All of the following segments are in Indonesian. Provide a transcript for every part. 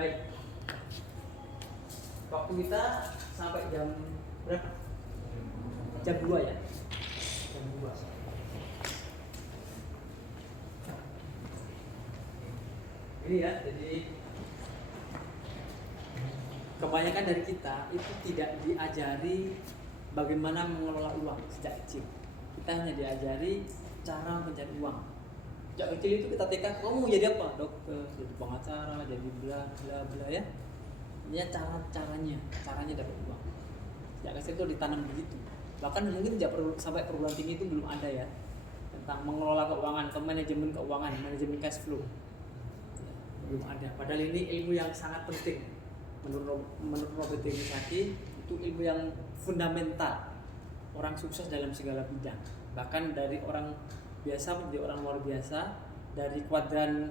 Baik. Waktu kita sampai jam berapa? Jam 2 ya. Jam 2. Ini ya, jadi kebanyakan dari kita itu tidak diajari bagaimana mengelola uang sejak kecil. Kita hanya diajari cara mencari uang. Sejak kecil itu kita TK, kamu mau jadi apa? Dokter, jadi pengacara, jadi bla bla bla ya. Ini caranya dapat uang. Sejak kecil itu ditanam begitu. Bahkan mungkin tidak perlu sampai perguruan tinggi itu belum ada ya tentang mengelola keuangan atau manajemen keuangan, manajemen cash flow. Belum ada. Padahal ini ilmu yang sangat penting. Menurut Robert Kiyosaki itu ilmu yang fundamental. Orang sukses dalam segala bidang. Bahkan dari orang biasa menjadi orang luar biasa, dari kuadran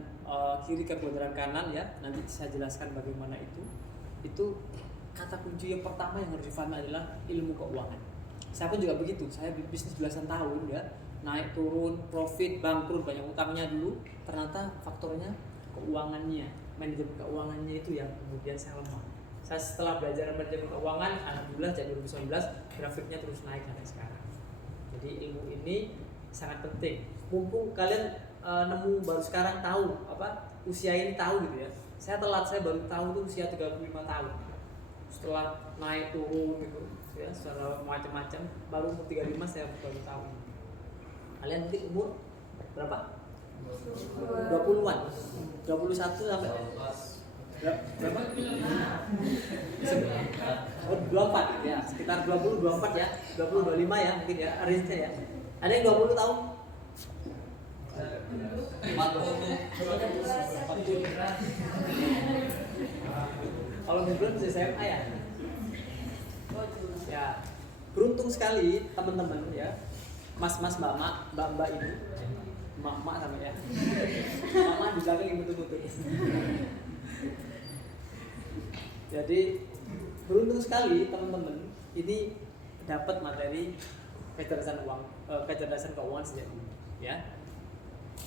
kiri ke kuadran kanan ya. Nanti saya jelaskan bagaimana itu. Itu kata kunci yang pertama yang harus difahami adalah ilmu keuangan. Saya pun juga begitu. Saya bisnis belasan tahun ya, naik turun, profit, bangkrut, banyak utangnya dulu. Ternyata faktornya keuangannya, manajemen keuangannya itu yang kemudian saya lemah. Saya setelah belajar manajemen keuangan, alhamdulillah dari 2019 grafiknya terus naik sampai sekarang. Jadi ilmu ini sangat penting. Mumpung kalian nemu baru sekarang tahu apa usia ini tahu gitu ya. Saya telat, saya baru tahu tuh usia 35 tahun. Setelah naik turun gitu ya, secara macam-macam baru umur 35 saya baru tahu. Kalian nanti umur berapa? 20-an. 21 sampai berapa? 24 ya, sekitar 20 24 ya. 20 25 ya mungkin ya, range-nya ya. Ada yang 20 tahun? 40. Kalau belum bisa SMA ya. Ya, beruntung sekali teman-teman ya. Mas-mas, mbak-mbak ini. Mak-mak sama ya. Mak-mak di belakang yang betul-betul. Jadi beruntung sekali teman-teman ini dapat materi kecerdasan keuangan sejak dini ya.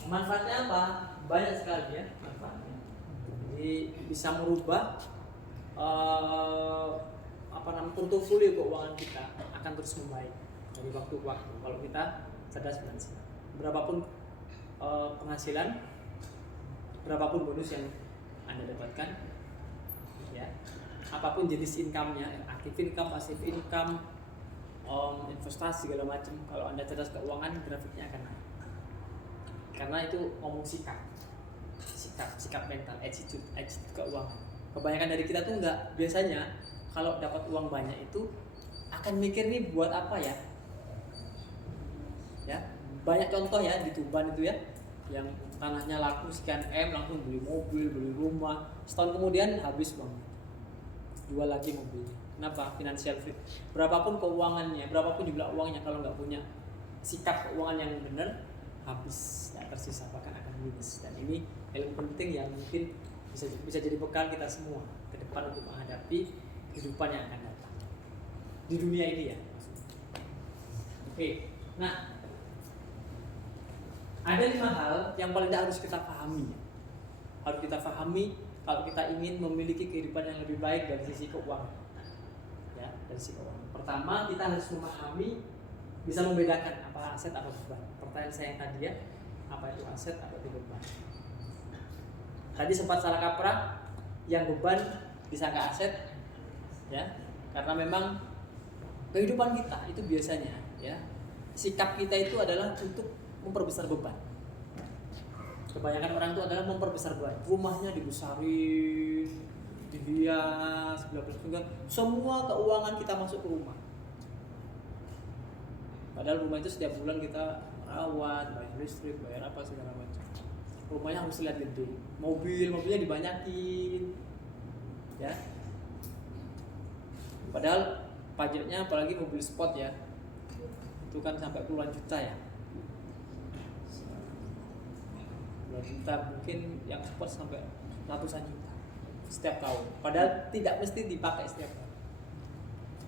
Manfaatnya apa? Banyak sekali ya manfaatnya. Jadi bisa merubah portofolio keuangan kita akan terus membaik dari waktu ke waktu kalau kita cerdas finansial. Berapapun penghasilan, berapapun bonus yang Anda dapatkan, ya, apapun jenis income-nya, aktif income, passive income, investasi segala macam, kalau Anda cerdas keuangan, grafiknya akan naik. Karena itu ngomong sikap mental, attitude keuangan. Kebanyakan dari kita tuh enggak, biasanya kalau dapat uang banyak itu akan mikir nih buat apa ya? Ya, banyak contoh ya di Tuban itu ya, yang tanahnya laku sekian M langsung beli mobil, beli rumah, setahun kemudian habis bang, jual lagi mobilnya. Kenapa? Financial fit. Berapapun keuangannya, berapapun jumlah uangnya, kalau nggak punya sikap keuangan yang benar, habis, nggak tersisa, bahkan akan minus. Dan ini ilmu penting yang mungkin bisa jadi bekal kita semua ke depan untuk menghadapi kehidupan yang akan datang di dunia ini ya. Oke, nah ada 5 hal yang paling tidak harus kita pahami. Harus kita pahami kalau kita ingin memiliki kehidupan yang lebih baik dari sisi keuangan. Ya, dari sisi keuangan. Pertama, kita harus memahami, bisa membedakan apa aset apa beban. Pertanyaan saya yang tadi ya, apa itu aset, apa itu beban. Tadi sempat salah kaprah, yang beban disangka aset, ya, karena memang kehidupan kita itu biasanya, ya, sikap kita itu adalah untuk memperbesar beban. Kebanyakan orang itu adalah memperbesar beban. Rumahnya dibesarin, dihias, bla-bla, semua keuangan kita masuk ke rumah. Padahal rumah itu setiap bulan kita rawat, bayar listrik, bayar apa segala macam. Rumahnya harus lihat gede, mobilnya dibanyakin, ya. Padahal pajaknya apalagi mobil sport ya, itu kan sampai puluhan juta ya. Puluhan juta, mungkin yang sport sampai ratusan juta setiap tahun. Padahal tidak mesti dipakai setiap tahun.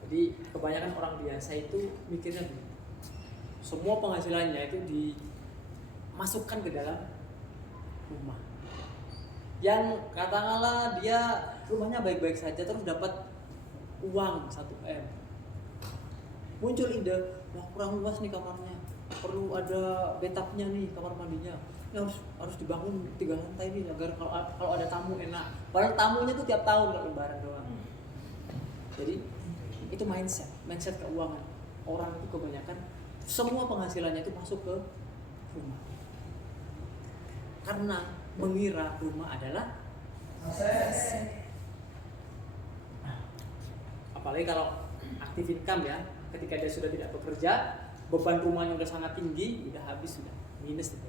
Jadi kebanyakan orang biasa itu mikirnya begini, semua penghasilannya itu dimasukkan ke dalam rumah. yang katakanlah dia rumahnya baik-baik saja terus dapat uang 1 M, muncul ide, wah kurang luas nih kamarnya, perlu ada bathtubnya nih kamar mandinya, ini harus dibangun 3 lantai nih agar kalau ada tamu enak. Padahal tamunya tuh tiap tahun kalau lebaran doang. Jadi itu mindset keuangan orang itu kebanyakan semua penghasilannya itu masuk ke rumah karena mengira rumah adalah aset. Apalagi kalau aktif income ya, ketika dia sudah tidak bekerja, beban rumahnya udah sangat tinggi, udah habis, sudah minus gitu.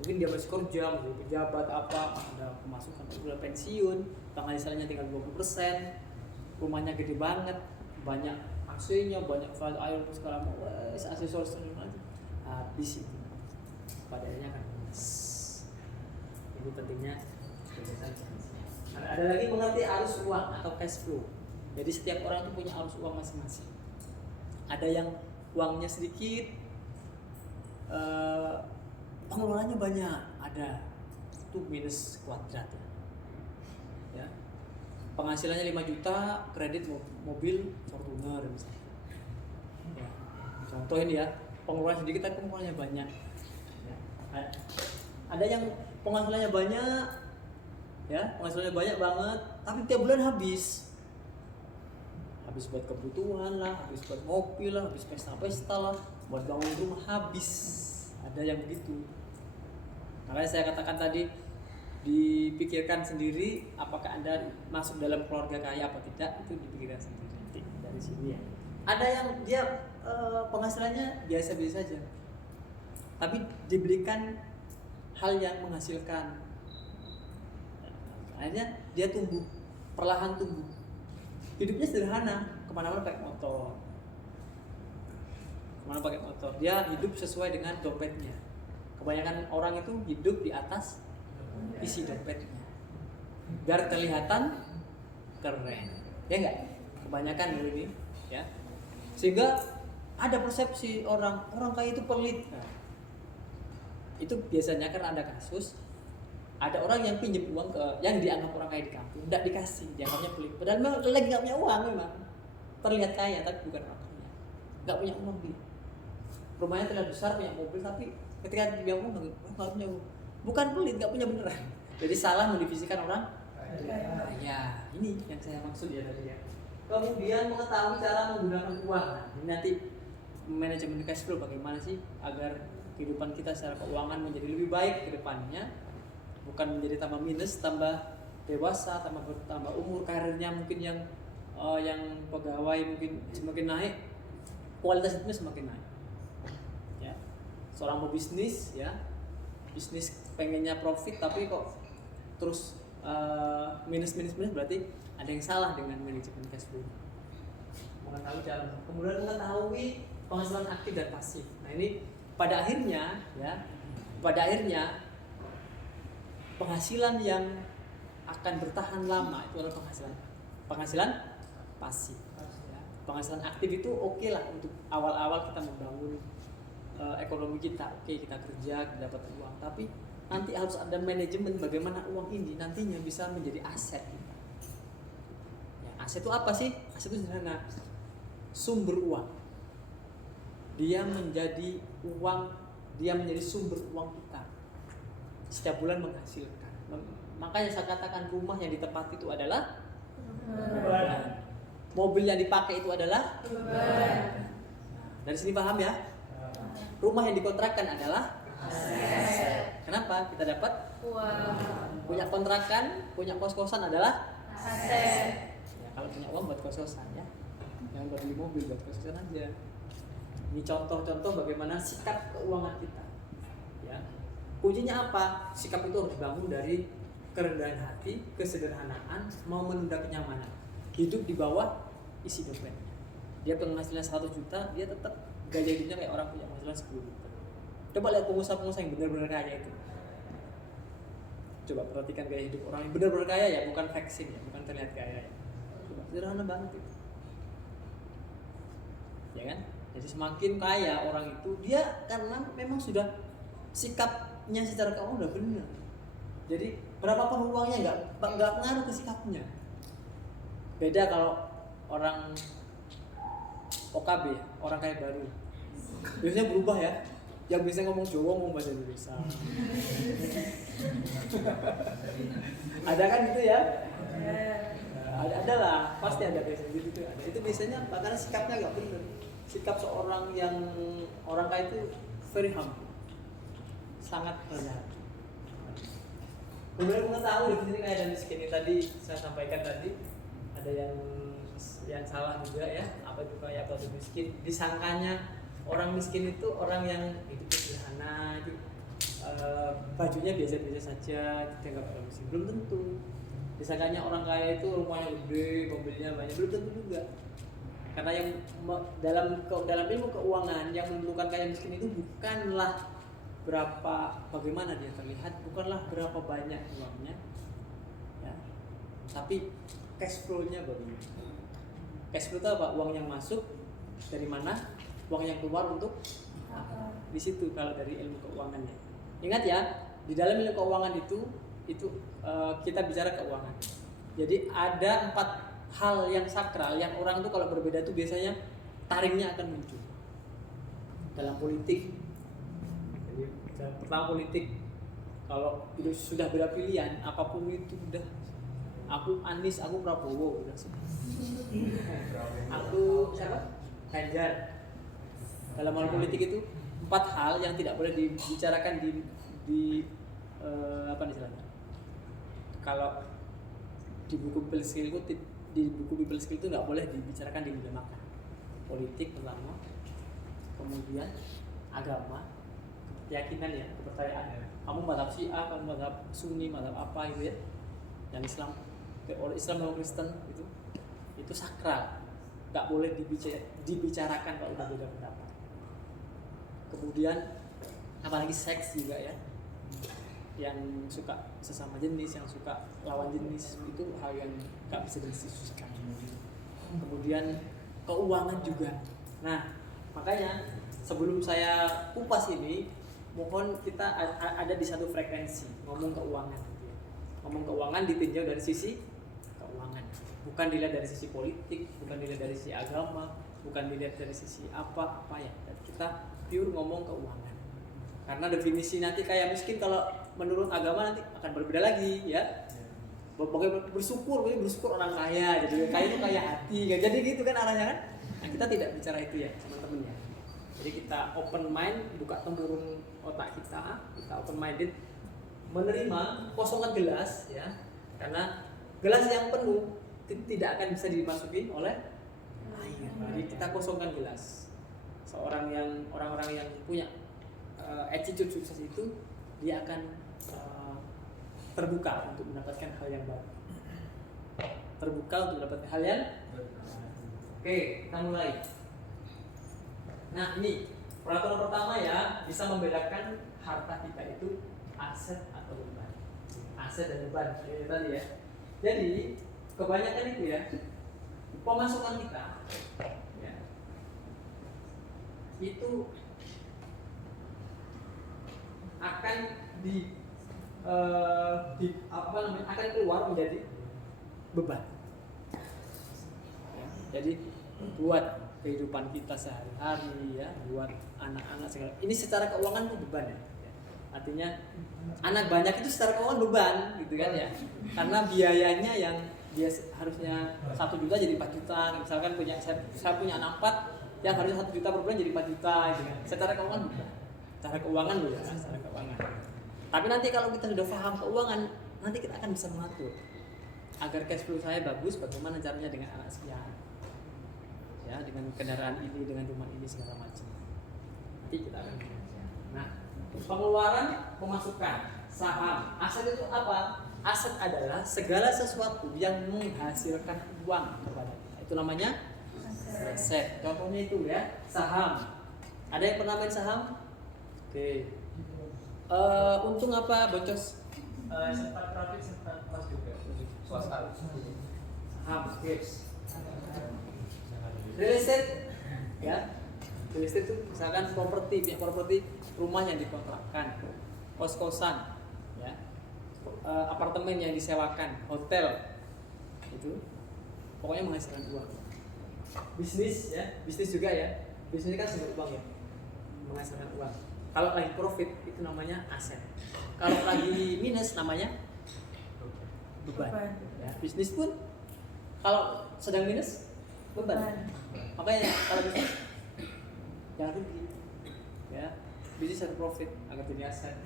Mungkin dia masih kerja, masih pejabat apa, ada pemasukan, udah pensiun, penghasilannya tinggal 20%, rumahnya gede banget, banyak AC-nya, banyak file air segala macam, aksesoris aja, habis itu. Pada akhirnya kan minus. Ini pentingnya ada lagi mengerti arus uang atau cash flow. Jadi setiap orang itu punya arus uang masing-masing. Ada yang uangnya sedikit, pengeluarannya banyak, ada itu minus kuadrat ya. Penghasilannya 5 juta, kredit mobil Fortuner misalnya. Ya. Contoh ini ya, pengeluaran sedikit tapi pengeluarannya banyak. Ya. Ada yang penghasilannya banyak, ya penghasilannya banyak banget, tapi tiap bulan habis buat kebutuhan lah, habis buat mobil lah, habis pesta-pesta lah, buat bangun rumah habis. Ada yang begitu. Makanya saya katakan tadi, dipikirkan sendiri apakah Anda masuk dalam keluarga kaya apa tidak, itu dipikirkan sendiri nanti dari sini ya. Ada yang dia penghasilannya biasa-biasa saja, tapi diberikan hal yang menghasilkan, akhirnya dia tumbuh, perlahan tumbuh. Hidupnya sederhana, kemana-mana pakai motor, dia hidup sesuai dengan dompetnya. Kebanyakan orang itu hidup di atas isi dompetnya, biar kelihatan keren, ya enggak? Kebanyakan dulu ini, ya. Sehingga ada persepsi orang kaya itu pelit. Nah, itu biasanya karena ada kasus, ada orang yang pinjam uang ke yang dianggap orang kaya di kampung, tidak dikasih, dianggapnya pelit. Padahal memang lagi nggak punya uang, memang terlihat kaya tapi bukan orang kaya, nggak punya uang dia. Rumahnya terlihat besar, punya mobil, tapi ketika dia ngomong nggak punya uang, bukan pelit, nggak punya beneran. Jadi salah mendefinikan orang kaya. Ini yang saya maksud ya tadi ya. Kemudian mengetahui cara menggunakan uang. Nah, ini nanti manajemen cash flow bagaimana sih agar kehidupan kita secara keuangan menjadi lebih baik ke depannya, bukan menjadi tambah minus, tambah dewasa, tambah umur, karirnya mungkin yang pegawai mungkin semakin naik, kualitas hidupnya semakin naik. Ya. Seorang mau bisnis pengennya profit tapi kok terus minus, berarti ada yang salah dengan manajemen cash flow. Mengetahui cara, kemudian mengetahui penghasilan aktif dan pasif. Nah ini pada akhirnya penghasilan yang akan bertahan lama itu adalah penghasilan pasif. Ya. Penghasilan aktif itu oke lah untuk awal-awal kita membangun ekonomi kita. Oke, kita kerja, kita dapat uang, tapi nanti harus ada manajemen bagaimana uang ini nantinya bisa menjadi aset kita. Ya, aset itu apa sih? Aset itu sederhana, sumber uang. Dia menjadi sumber uang kita. Setiap bulan menghasilkan. Makanya saya katakan rumah yang ditempati itu adalah beban. Mobil yang dipakai itu adalah beban. Dari sini paham ya? Rumah yang dikontrakkan adalah aset. Kenapa? Kita dapat uang. Punya kontrakan, punya kos-kosan adalah aset. Ya, kalau punya uang buat kos-kosan ya. Jangan buat beli mobil, buat kos-kosan aja. Ini contoh-contoh bagaimana sikap keuangan kita. Ya. Kuncinya apa? Sikap itu harus dibangun dari kerendahan hati, kesederhanaan, mau menunda kenyamanan. Hidup di bawah isi dompetnya. Dia penghasilan 100 juta, dia tetap gaya hidupnya kayak orang punya penghasilan 10 juta. Coba lihat pengusaha-pengusaha yang benar-benar kaya itu. Coba perhatikan gaya hidup orang yang benar-benar kaya ya, bukan flexing ya, bukan terlihat kaya ya. Coba sederhana banget itu. Ya kan? Jadi semakin kaya orang itu, dia karena memang sudah sikapnya secara keuangan udah benar. Jadi berapapun uangnya nggak pengaruh ke sikapnya. Beda kalau orang OKB, orang kaya baru, biasanya berubah ya. Yang bisa ngomong Jawa ngomong bahasa Indonesia. Ada kan gitu ya? Ada lah, pasti ada kayak gitu tuh. Ada. Itu biasanya karena sikapnya nggak benar. Sikap seorang yang orang kaya itu very humble, sangat rendah hati. Benar-benar tahu di sini kayak dan miskin ini tadi saya sampaikan tadi ada yang salah juga ya, apa itu kaya atau miskin, disangkanya orang miskin itu orang yang hidup sederhana, bajunya biasa-biasa saja, tidak orang miskin. Belum tentu. Disangkanya orang kaya itu rumahnya gede, mobilnya banyak, belum tentu juga. Karena yang dalam ilmu keuangan yang menentukan kaya miskin itu bukanlah bagaimana dia terlihat, bukanlah berapa banyak uangnya, ya, tapi cash flow-nya bagaimana. Cash flow itu apa? Uang yang masuk dari mana, uang yang keluar untuk apa? Di situ kalau dari ilmu keuangannya. Ingat ya, di dalam ilmu keuangan itu kita bicara keuangan. Jadi ada 4 hal yang sakral yang orang tuh kalau berbeda tuh biasanya taringnya akan muncul. Dalam politik, jadi pertama politik, kalau itu sudah beda pilihan, apapun itu udah, aku Anies, aku Prabowo, udah sudah. Aku siapa? Ganjar. Dalam hal politik itu 4 hal yang tidak boleh dibicarakan apa istilahnya? Kalau di buku People Skill itu nggak boleh dibicarakan di meja makan. Politik pertama, kemudian agama, keyakinan ya, kepercayaan. Kamu mazhab Syiah, kamu mazhab Sunni, mazhab apa itu ya? Yang Islam, orang Islam atau Kristen itu sakral, nggak boleh dibicarakan kalau udah beda pendapat. Kemudian apalagi seks juga ya, yang suka sesama jenis, yang suka lawan jenis, itu hal yang nggak bisa didiskusikan. Kemudian keuangan juga. Nah, makanya sebelum saya kupas ini, mohon kita ada di satu frekuensi ngomong keuangan. Ngomong keuangan ditinjau dari sisi keuangan, bukan dilihat dari sisi politik, bukan dilihat dari sisi agama, bukan dilihat dari sisi apa ya. Kita pure ngomong keuangan. Karena definisi nanti kaya miskin kalau menurut agama nanti akan berbeda lagi ya. Pokoknya bersyukur orang kaya, jadi kaya itu kaya hati, jadi gitu kan arahnya kan. Nah, kita tidak bicara itu ya teman-teman ya. Jadi kita open mind, buka tempurung otak kita open minded, menerima, kosongkan gelas ya. Karena gelas yang penuh tidak akan bisa dimasuki oleh air. Jadi kita kosongkan gelas. Orang-orang yang punya attitude sukses itu dia akan terbuka untuk mendapatkan hal yang baru. Oke, kita mulai. Nah, ini peraturan pertama ya, bisa membedakan harta kita itu aset atau beban. Aset dan beban, ini tadi ya. Jadi kebanyakan itu ya, pemasukan kita ya, itu akan akan keluar menjadi beban. Ya, jadi buat kehidupan kita sehari-hari ya, buat anak-anak segala. Ini secara keuangan itu beban ya. Artinya anak banyak itu secara keuangan beban gitu kan ya. Karena biayanya yang dia harusnya 1 juta jadi 4 juta. Misalkan saya punya anak 4 yang harusnya 1 juta per bulan jadi 4 juta gitu kan. Secara keuangan beban. Secara keuangan loh ya, secara keuangan. Tapi nanti kalau kita sudah paham keuangan, nanti kita akan bisa mengatur agar cash flow saya bagus, bagaimana caranya dengan anak sekian, ya, dengan kendaraan ini, dengan rumah ini segala macam. Nanti kita akan. Nah, pengeluaran, pemasukan, saham, aset itu apa? Aset adalah segala sesuatu yang menghasilkan uang kepada kita. Itu namanya aset. Contohnya itu ya, saham. Ada yang pernah main saham? Oke. Untung apa, Bocos? Sempat profit, sempat loss juga. Swasta. Saham, tips. Real estate, ya. Real estate itu misalkan properti rumah yang dikontrakkan, kos-kosan, ya. apartemen yang disewakan, hotel, itu pokoknya menghasilkan uang. Bisnis ya, bisnis juga ya, bisnis kan sumber uang ya, menghasilkan uang. Kalau lagi profit itu namanya aset, kalau lagi minus namanya beban. Ya, bisnis pun kalau sedang minus beban. Makanya kalau bisnis jangan rugi, ya bisnis harus profit agar jadi aset.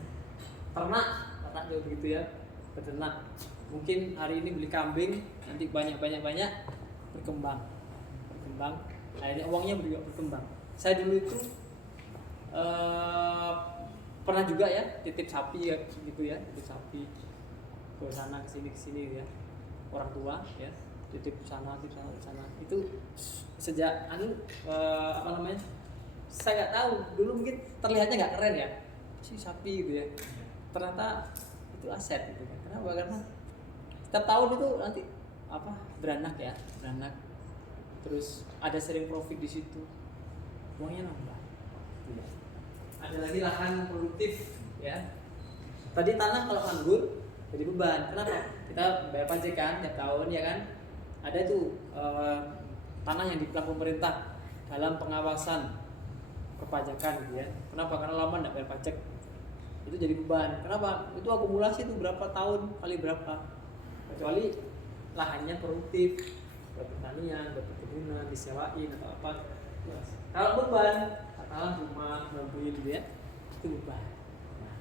Ternak juga begitu ya, peternak mungkin hari ini beli kambing, nanti banyak berkembang, akhirnya uangnya juga berkembang. Saya dulu itu pernah juga ya titip sapi ya gitu ya, titip sapi ke sana ke sini ya, orang tua ya, titip sana itu sejak saya nggak tahu dulu, mungkin terlihatnya nggak keren ya si sapi gitu ya, ternyata itu aset gitu kan. Kenapa? Karena setiap tahun itu nanti beranak, terus ada sering profit di situ, uangnya nambah. Ada lagi lahan produktif ya. Tadi tanah kalau nganggur jadi beban. Kenapa? Kita bayar pajak kan tiap tahun ya kan. Ada tuh tanah yang dipegang pemerintah dalam pengawasan perpajakan gitu ya. Kenapa? Karena lama nggak bayar pajak. Itu jadi beban. Kenapa? Itu akumulasi itu berapa tahun kali berapa. Kecuali lahannya produktif, buat pertanian, buat perkebunan, disewain atau apa. Kalau beban, katakanlah rumah, mobil gitu ya, itu beban. Nah,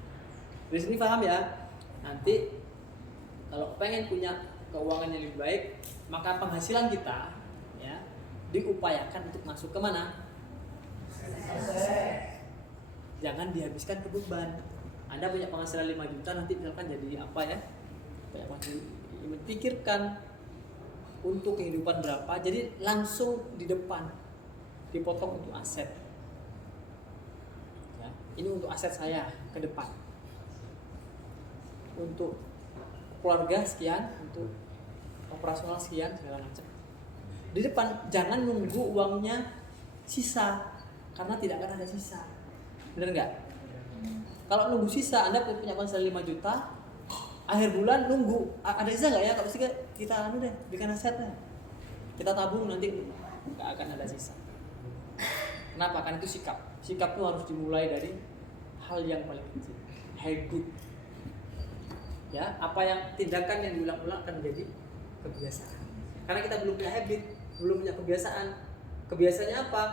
dari sini paham ya. Nanti kalau pengen punya keuangan yang lebih baik, maka penghasilan kita ya diupayakan untuk masuk ke mana? Jangan dihabiskan ke beban. Anda punya penghasilan 5 juta, nanti misalkan jadi apa ya? Pikirkan untuk kehidupan berapa, jadi langsung di depan dipotong untuk aset. Ya, ini untuk aset saya ke depan. Untuk keluarga sekian, untuk operasional sekian, segala macam. Di depan jangan nunggu uangnya sisa, karena tidak akan ada sisa. Benar nggak? Kalau nunggu sisa, Anda punya penghasilan 5 juta, akhir bulan nunggu ada sisa nggak ya? Kalau sih kita berikan asetnya, kita tabung, nanti nggak akan ada sisa. Kenapa? Karena itu sikap itu harus dimulai dari hal yang paling kecil, habit. Ya, apa yang tindakan yang diulang-ulang akan menjadi kebiasaan. Karena kita belum punya habit, belum punya kebiasaan. Kebiasaannya apa?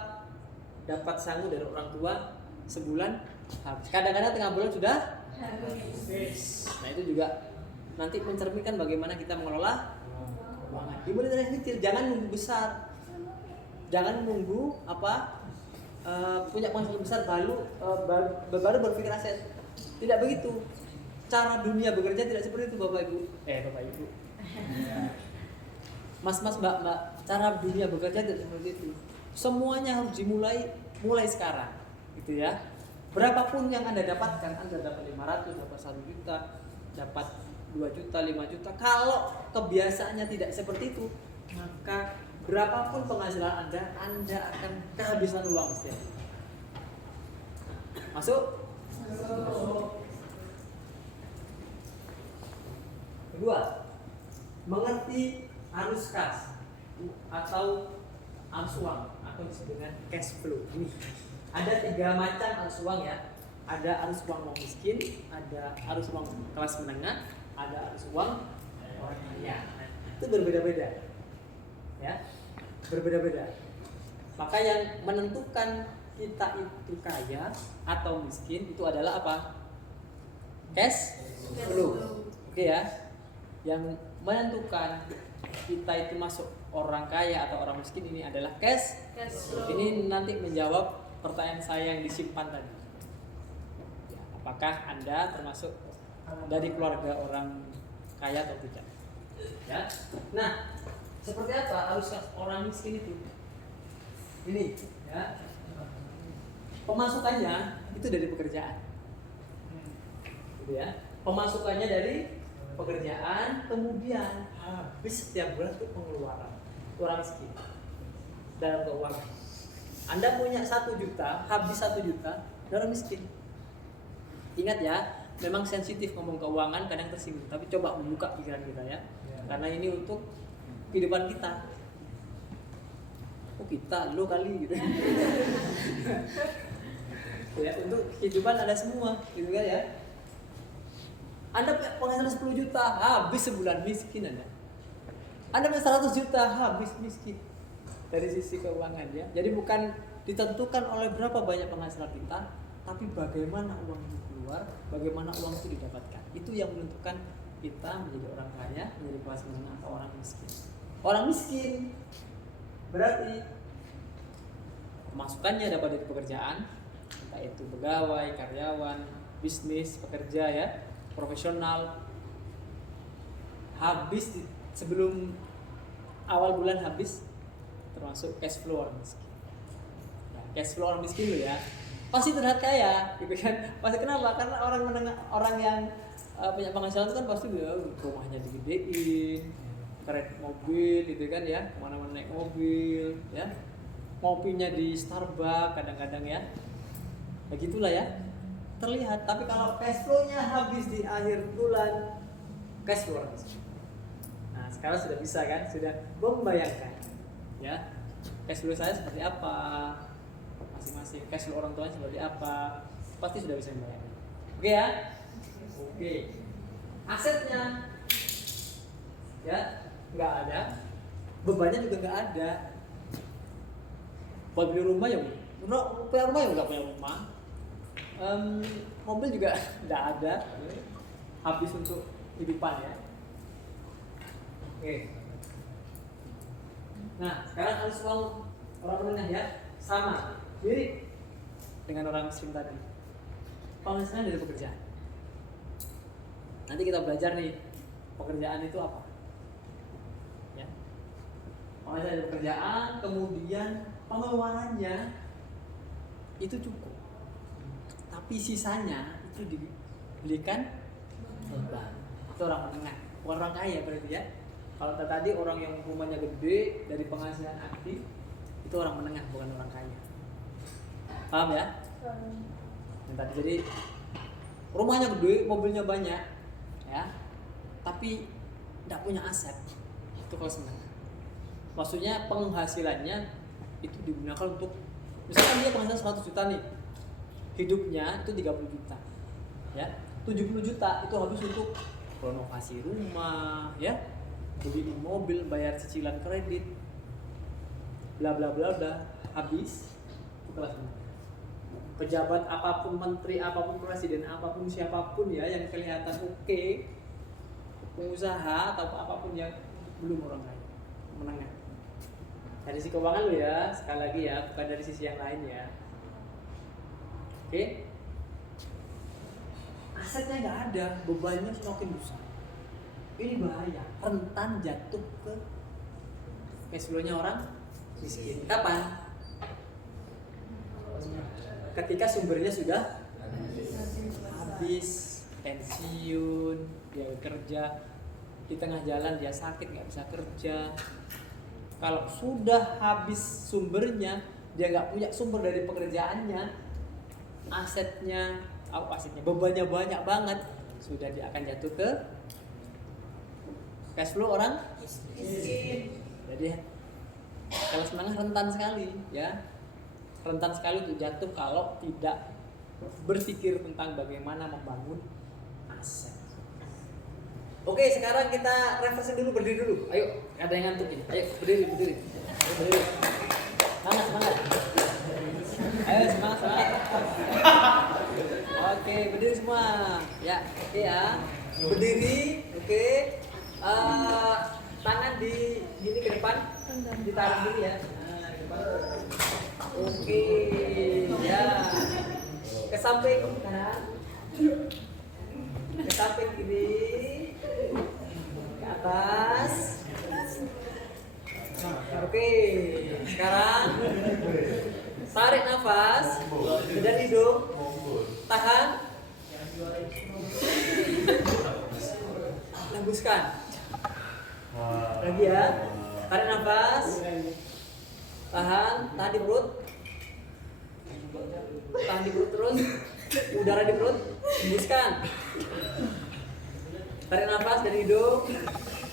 Dapat sangu dari orang tua sebulan habis. Kadang-kadang tengah bulan sudah habis. Nah, itu juga nanti mencerminkan bagaimana kita mengelola keuangan. Dimulai dari yang kecil, jangan nunggu besar. Jangan nunggu punya penghasilan besar baru berpikir aset. Tidak begitu. Cara dunia bekerja tidak seperti itu, Bapak Ibu. Mas, Mbak, cara dunia bekerja tidak seperti itu. Semuanya harus mulai sekarang, gitu ya. Berapapun yang Anda dapatkan, Anda dapat 500, dapat 1 juta, dapat 2 juta, 5 juta. Kalau kebiasaannya tidak seperti itu, maka berapapun penghasilan Anda akan kehabisan uang setiap. Masuk? Kedua, mengerti arus kas atau arus uang atau disebut dengan cash flow. Ini ada 3 macam arus uang ya. Ada arus uang miskin, ada arus uang kelas menengah, ada arus uang orang kaya. Itu berbeda-beda. Ya, berbeda-beda. Maka yang menentukan kita itu kaya atau miskin itu adalah apa? Cash flow. Oke ya. Yang menentukan kita itu masuk orang kaya atau orang miskin ini adalah cash flow. Ini nanti menjawab pertanyaan saya yang disimpan tadi. Ya, apakah Anda termasuk dari keluarga orang kaya atau tidak? Ya. Nah, seperti apa arus kas orang miskin itu? Ini ya. Pemasukannya itu dari pekerjaan. Gitu ya. Pemasukannya dari pekerjaan, kemudian habis setiap bulan itu pengeluaran orang miskin dalam keuangan. Anda punya 1 juta, habis 1 juta, orang miskin. Ingat ya, memang sensitif ngomong keuangan, kadang tersinggung. Tapi coba membuka pikiran kita ya, karena ini untuk kehidupan kita. Oh kita, lo kali gitu. Ya untuk kehidupan ada semua, gitu kan ya. Anda penghasilan 10 juta, habis sebulan miskin Anda. Anda punya 100 juta, habis miskin. Dari sisi keuangan ya. Jadi bukan ditentukan oleh berapa banyak penghasilan kita, tapi bagaimana uang itu keluar, bagaimana uang itu didapatkan. Itu yang menentukan kita menjadi orang kaya, menjadi kelas menengah atau orang miskin. Orang miskin berarti pemasukannya dapat dari pekerjaan, entah itu pegawai, karyawan, bisnis, pekerja ya, profesional. Habis sebelum awal bulan habis, termasuk cash flow orang miskin. Nah, cash flow orang miskin lo ya, pasti terlihat kaya, gitu kan? Pasti kenapa? Karena orang menengah, orang yang punya penghasilan itu kan pasti rumahnya digedein, kredit mobil, gitu kan ya, kemana-mana naik mobil, ya, ngopinya di Starbucks kadang-kadang ya, begitulah ya, terlihat. Tapi kalau cash flow-nya habis di akhir bulan, cash flow orang miskin. Nah, sekarang sudah bisa kan, sudah membayangkan ya cash flow saya seperti apa, masing-masing cash flow orang tuanya seperti apa, pasti sudah bisa membayangkan. Oke ya, oke. Asetnya ya nggak ada, bebannya juga nggak ada. Buat beli rumah ya, punya rumah ya nggak punya rumah, mobil juga nggak ada, habis untuk hidupan ya. Oke. Nah, sekarang harus orang menengah ya, sama, mirip dengan orang miskin tadi. Penghasilan dari pekerjaan. Nanti kita belajar nih, pekerjaan itu apa? Ya. Penghasilan dari pekerjaan, kemudian pengeluarannya itu cukup. Tapi sisanya itu dibelikan bank. Itu orang menengah, bukan orang kaya berarti ya. Kalau tadi orang yang rumahnya gede dari penghasilan aktif, itu orang menengah, bukan orang kaya. Paham ya? Yang tadi jadi rumahnya gede, mobilnya banyak, ya, tapi tidak punya aset, itu kelas menengah. Maksudnya penghasilannya itu digunakan untuk, misalkan dia penghasilan 100 juta nih, hidupnya itu 30 juta, ya, 70 juta itu habis untuk renovasi rumah, ya, beli mobil, bayar cicilan kredit, bla bla bla bla, habis. Kelas pejabat apapun, menteri apapun, presiden apapun, siapapun ya yang kelihatan oke, pengusaha atau apapun yang belum orang kaya, menengah. Dari sisi keuangan lo ya, sekali lagi ya, bukan dari sisi yang lain ya. Oke, asetnya nggak ada, bebannya semakin besar. Ini bahaya, rentan jatuh ke cash flow-nya orang miskin. Kapan? Ketika sumbernya sudah habis, pensiun, dia kerja, di tengah jalan dia sakit nggak bisa kerja. Kalau sudah habis sumbernya, dia nggak punya sumber dari pekerjaannya, asetnya, bebannya banyak banget, sudah dia akan jatuh ke cash flow orang miskin. Jadi kelas menengah rentan sekali ya, rentan sekali untuk jatuh kalau tidak berpikir tentang bagaimana membangun aset. Oke, sekarang kita refreshing dulu, berdiri dulu. Ayo, ada yang ngantuk ini. Ayo berdiri. Ayo, berdiri. Semangat. Ayo semangat. Oke, berdiri semua. Ya, oke ya. Berdiri, oke. Tangan di gini ke depan, ditaruh dulu ya. Nah, ke depan. Oke, ya. Ke samping kanan, ke samping kiri, ke atas. Oke, sekarang tarik nafas dari hidung, tahan, hembuskan. Lagi ya, tarik nafas, tahan di perut, tahan di perut terus, udara di perut, Hembuskan. Tarik nafas dari hidung.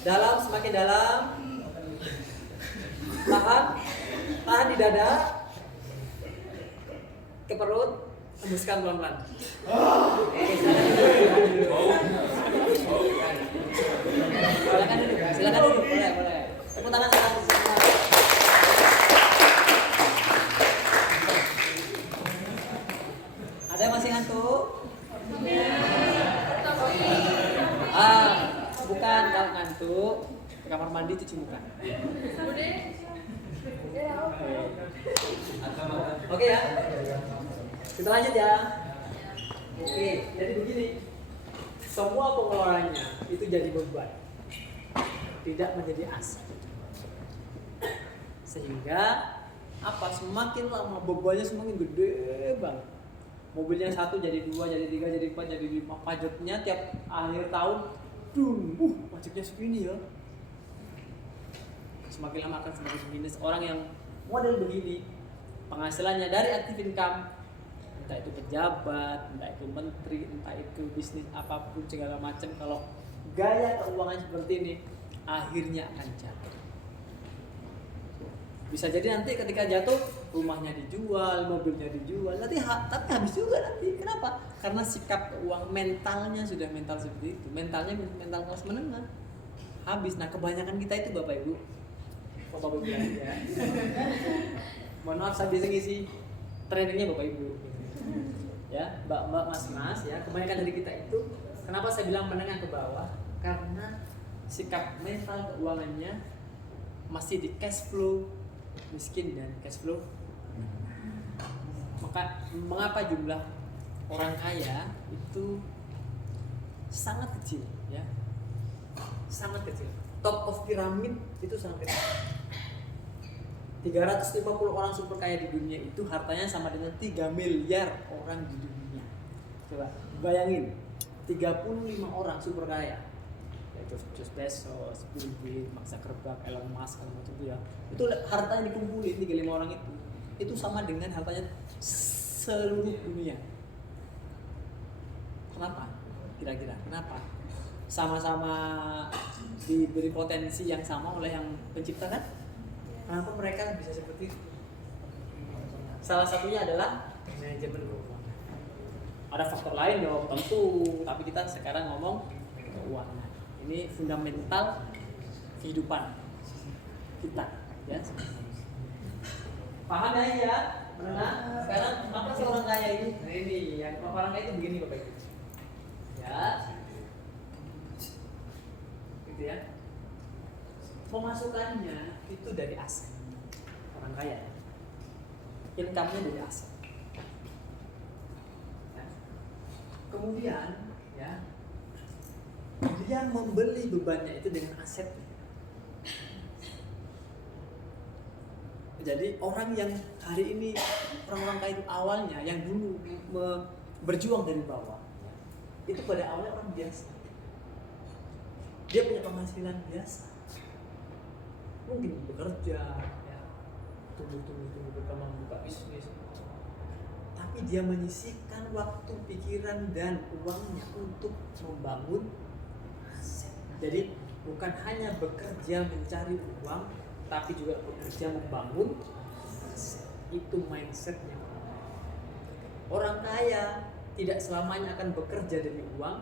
Dalam, semakin dalam. Tahan. Tahan di dada. Ke perut. Hembuskan pelan-pelan. Silakan duduk. Silakan duduk. Boleh. Tepuk tangan. Ada yang masih ngantuk? Bukan, kalau ngantuk ke kamar mandi cuci muka. Oke ya. Kita lanjut ya. Oke, jadi begini. Semua pengeluarannya itu jadi beban, tidak menjadi aset. Sehingga apa? Semakin lama bebannya semakin gede banget. Mobilnya 1 jadi 2, jadi 3, jadi 4, jadi 5. Pajaknya tiap akhir tahun, pajaknya segini ya. Semakin lama akan semakin minus. Orang yang model begini, penghasilannya dari active income, entah itu pejabat, entah itu menteri, entah itu bisnis apapun segala macam, kalau gaya keuangan seperti ini, akhirnya akan jatuh. Bisa jadi nanti ketika jatuh, rumahnya dijual, mobilnya dijual, tapi habis juga nanti. Kenapa? Karena sikap keuangan mentalnya sudah mental seperti itu. Mentalnya mental kelas menengah. Habis. Nah, kebanyakan kita itu Bapak Ibu. Bapak Ibu ya. Mohon maaf, saya bisa ngisi trainingnya Bapak Ibu. Ya, Mbak, Mas ya. Kebanyakan dari kita itu, kenapa saya bilang menengah ke bawah? Karena sikap mental keuangannya masih di cash flow miskin dan cash flow. Maka mengapa jumlah orang kaya itu sangat kecil ya, sangat kecil. Top of pyramid itu sangat kecil. 350 orang super kaya di dunia itu hartanya sama dengan 3 miliar orang di dunia. Coba bayangin, 35 orang super kaya, yaitu Jeff Bezos, Bill Gates, Mark Zuckerberg, Elon Musk, kalau macam itu ya. Itu hartanya dikumpulin 35 orang itu sama dengan hartanya seluruh dunia. Kenapa? Kira-kira kenapa? Sama-sama diberi potensi yang sama oleh yang pencipta kan? Kenapa mereka bisa seperti itu? Salah satunya adalah manajemen keuangan. Ada faktor lain dong tentu, tapi kita sekarang ngomong keuangan. Ini fundamental kehidupan kita, ya. Paham ya? Menengah. Sekarang apa sih orang kaya ini? Nah ini yang orang kaya itu begini Bapak Ibu. Ya. Gitu ya. Pemasukannya itu dari aset. Orang kaya. Income-nya dari aset. Ya. Kemudian ya, dia membeli bebannya itu dengan aset. Jadi orang yang hari ini, orang-orang kaya itu awalnya yang dulu berjuang dari bawah, itu pada awalnya orang biasa. Dia punya penghasilan biasa, mungkin bekerja, ya, tumbuh berkembang buka bisnis, tapi dia menyisihkan waktu, pikiran dan uangnya untuk membangun aset. Jadi bukan hanya bekerja mencari uang, tapi juga bekerja membangun aset. Itu mindsetnya. Orang kaya tidak selamanya akan bekerja demi uang,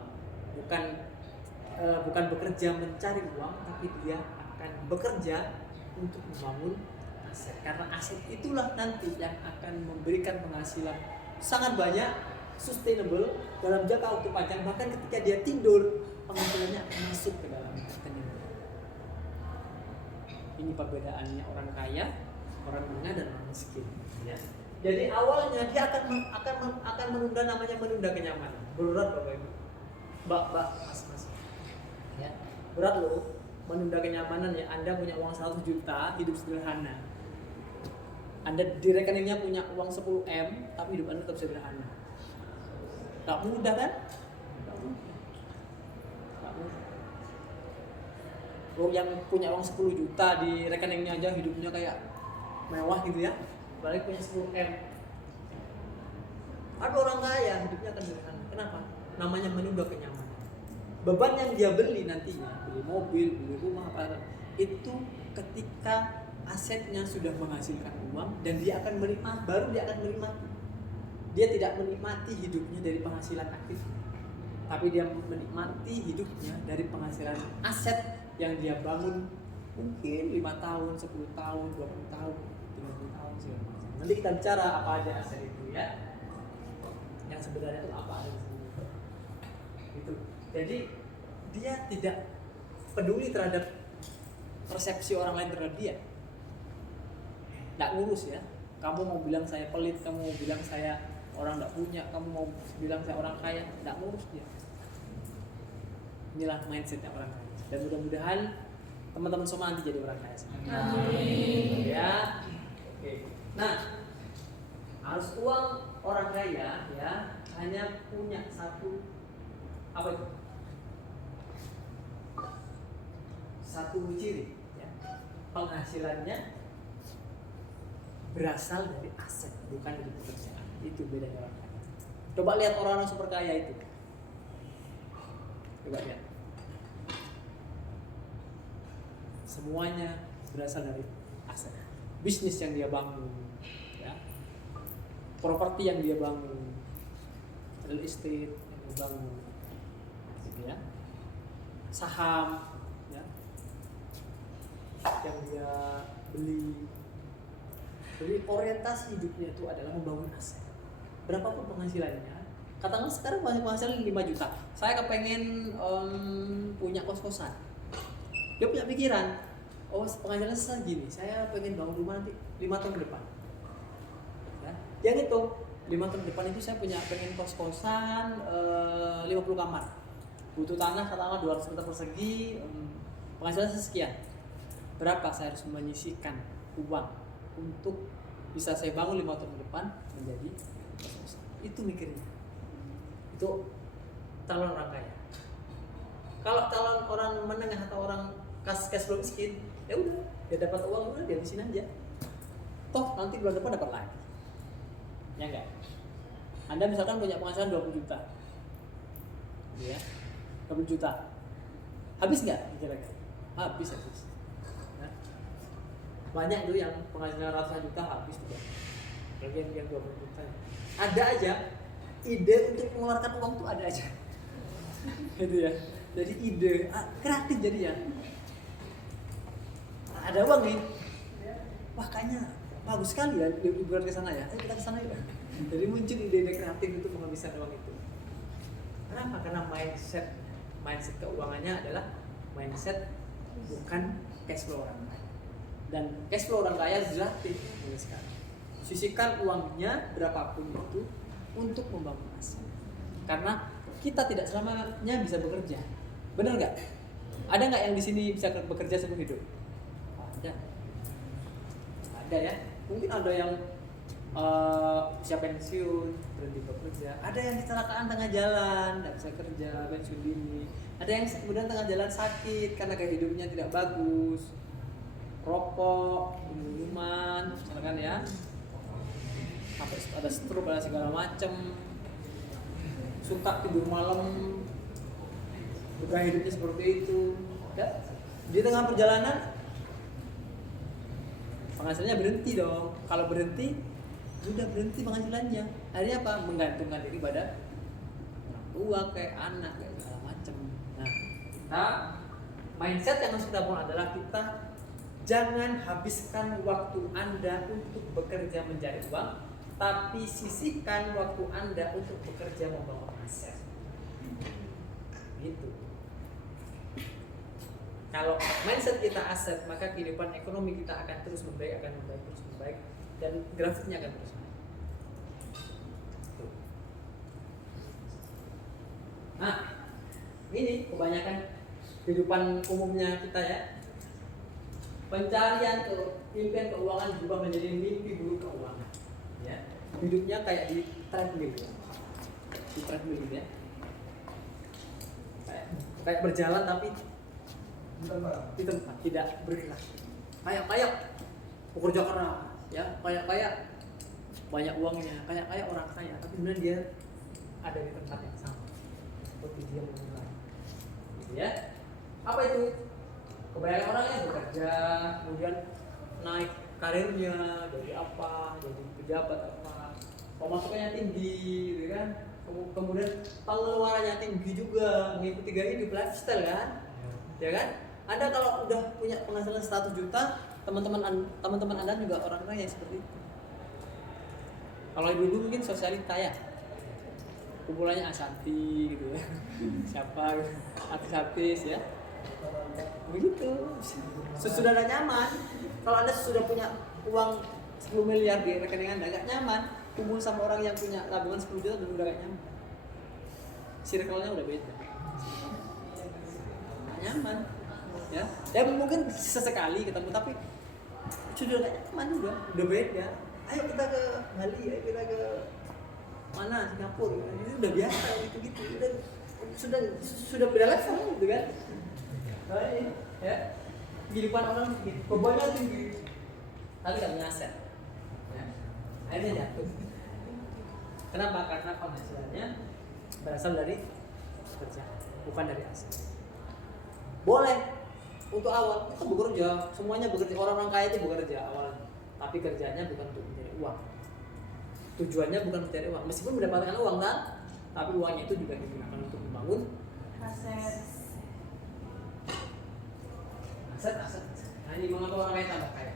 bukan bekerja mencari uang, tapi dia akan bekerja untuk membangun aset. Karena aset itulah nanti yang akan memberikan penghasilan sangat banyak, sustainable dalam jangka waktu panjang. Bahkan ketika dia tidur, penghasilannya akan masuk ke dalam rekening. Ini perbedaannya orang kaya, orang menengah dan orang miskin. Ya. Jadi awalnya dia akan menunda, namanya menunda kenyamanan. Berat Bapak Ibu, Mbak, Mas. Ya. Berat loh menunda kenyamanan ya. Anda punya uang 100 juta, hidup sederhana. Anda di rekeningnya punya uang 10 M, tapi hidup Anda tetap sederhana. Gak mudah kan? Gak mudah. Yang punya uang 10 juta di rekeningnya aja hidupnya kayak mewah gitu ya, balik punya 10 M. Ada orang kaya hidupnya akan sederhana. Kenapa? namanya menunda kenyamanan. Beban yang dia beli nantinya, beli mobil, beli rumah, apa itu ketika asetnya sudah menghasilkan uang dan dia akan menikmati, baru dia akan menikmati. Dia tidak menikmati hidupnya dari penghasilan aktif, tapi dia menikmati hidupnya dari penghasilan aset yang dia bangun mungkin 5 tahun, 10 tahun, 20 tahun, 30 tahun segala macam. Nanti kita bicara apa aja aset itu ya. Yang sebenarnya itu apa aja itu. Jadi dia tidak peduli terhadap persepsi orang lain terhadap dia. Nggak ngurus ya. Kamu mau bilang saya pelit, kamu mau bilang saya orang nggak punya, kamu mau bilang saya orang kaya, nggak ngurus dia. Inilah mindsetnya orang kaya. Dan mudah-mudahan teman-teman semua nanti jadi orang kaya. Amin. Ya. Oke. Nah, harus uang orang kaya ya hanya punya satu apa itu? Satu ciri ya. Penghasilannya berasal dari aset, bukan dari pekerjaan. Itu bedanya orang kaya. Coba lihat orang-orang super kaya itu. Coba lihat. Semuanya berasal dari aset. Bisnis yang dia bangun, ya. Properti yang dia bangun, real estate yang dia bangun, gitu ya. Saham, ya, yang dia beli. Jadi orientasi hidupnya itu adalah membangun aset. Berapapun penghasilannya, katakanlah sekarang penghasilan 5 juta. Saya kepengen punya kos-kosan. Dia punya pikiran, oh penghasilan segini, saya pengen bangun rumah nanti 5 tahun ke depan. Ya, yang itu 5 tahun ke depan itu saya pengen kos-kosan 50 kamar. Butuh tanah katakanlah 200 meter persegi, penghasilan sekian. Berapa saya harus menyisihkan uang untuk bisa saya bangun 5 tahun ke depan menjadi kos-kosan. Itu mikirnya. Itu calon orang kaya. Kalau calon orang menengah atau orang cash flow miskin, ya udah, dia dapat uang udah dia habisin aja. Toh nanti bulan depan dapat lagi. Ya enggak? Anda misalkan punya penghasilan 20 juta. Ya. 20 juta. Habis enggak kira-kira? Habis. Nah, banyak tuh yang penghasilan ratusan juta habis tuh. Bagian yang 20 juta. Ada aja ide untuk mengeluarkan uang tuh ada aja. Gitu ya. Jadi ide kreatif jadinya. Ada uang nih, wah kayaknya bagus sekali ya liburan ke sana ya, ayo kita ke sana ya. Jadi muncul ide-ide kreatif untuk menghabiskan uang itu. Kenapa? Karena mindset keuangannya adalah mindset bukan cash flow orang kaya. Dan cash flow orang kaya gratis mulai sekarang. Sisihkan uangnya berapapun itu untuk membangun aset. Karena kita tidak selamanya bisa bekerja, benar nggak? Ada nggak yang di sini bisa bekerja seumur hidup? Ada ya, mungkin ada yang usia pensiun berhenti bekerja, ada yang kecelakaan tengah jalan tidak bisa kerja pensiun dini, ada yang kemudian tengah jalan sakit karena gaya hidupnya tidak bagus, rokok, minuman, misalkan ya, sampai ada stroke, ada segala macam, suka tidur malam, gaya hidupnya seperti itu, ya. Di tengah perjalanan penghasilannya berhenti dong. Kalau berhenti, sudah berhenti penghasilannya. Akhirnya apa? Menggantungkan diri pada orang tua, kayak anak, kayak segala macam. Nah, mindset yang harus kita bangun adalah kita jangan habiskan waktu Anda untuk bekerja mencari uang, tapi sisihkan waktu Anda untuk bekerja membangun aset. Gitu. Kalau mindset kita aset, maka kehidupan ekonomi kita akan terus membaik, dan grafiknya akan terus naik. Nah, ini kebanyakan kehidupan umumnya kita ya. Pencarian impian keuangan berubah menjadi mimpi buruk keuangan. Ya, hidupnya kayak di treadmill ya. Di treadmill ya. Kayak berjalan tapi di tempat tidak bergerak, kayak bekerja keras ya, kayak banyak uangnya, kayak orang kaya, tapi kemudian dia ada di tempat yang sama. seperti dia memulai. Gitu ya. Apa itu? Kebanyakan orang yang bekerja, kemudian naik karirnya jadi apa, jadi pejabat apa, pemasukannya tinggi, gitu kan? Kemudian pengeluarannya tinggi juga, mengikuti gaya hidup lifestyle kan, ya kan? Anda kalau udah punya penghasilan 100 juta, teman-teman Anda juga orang kaya seperti itu. Kalau ibu-ibu mungkin sosialis kaya, kumpulannya Ashanti gitu ya, siapa gitu, artis-artis ya, begitu. Sudah ada nyaman. Kalau Anda sudah punya uang 10 miliar di rekening Anda, gak nyaman. Kumpul sama orang yang punya tabungan 10 juta udah gak nyaman. Circle-nya udah beda. Gak nyaman. Ya, ya mungkin sesekali ketemu tapi sudah gak nyaman udah beda. Ayo kita ke Bali, ayo kita ke mana, Singapura, itu udah biasa gitu, sudah beda level gitu kan. Baik, ya. Kehidupan orang begitu, bebannya tinggi, tapi gak punya aset. Ya. Akhirnya jatuh. Kenapa? Karena penghasilannya berasal dari kerja, bukan dari aset. Boleh untuk awal kita bekerja, semuanya bekerja, orang-orang kaya itu bekerja awal, tapi kerjanya bukan untuk mencari uang. Tujuannya bukan mencari uang, meskipun mendapatkan uang kan, tapi uangnya itu juga digunakan untuk membangun Aset. aset. Nah, ini mengapa orang kaya tambah kaya?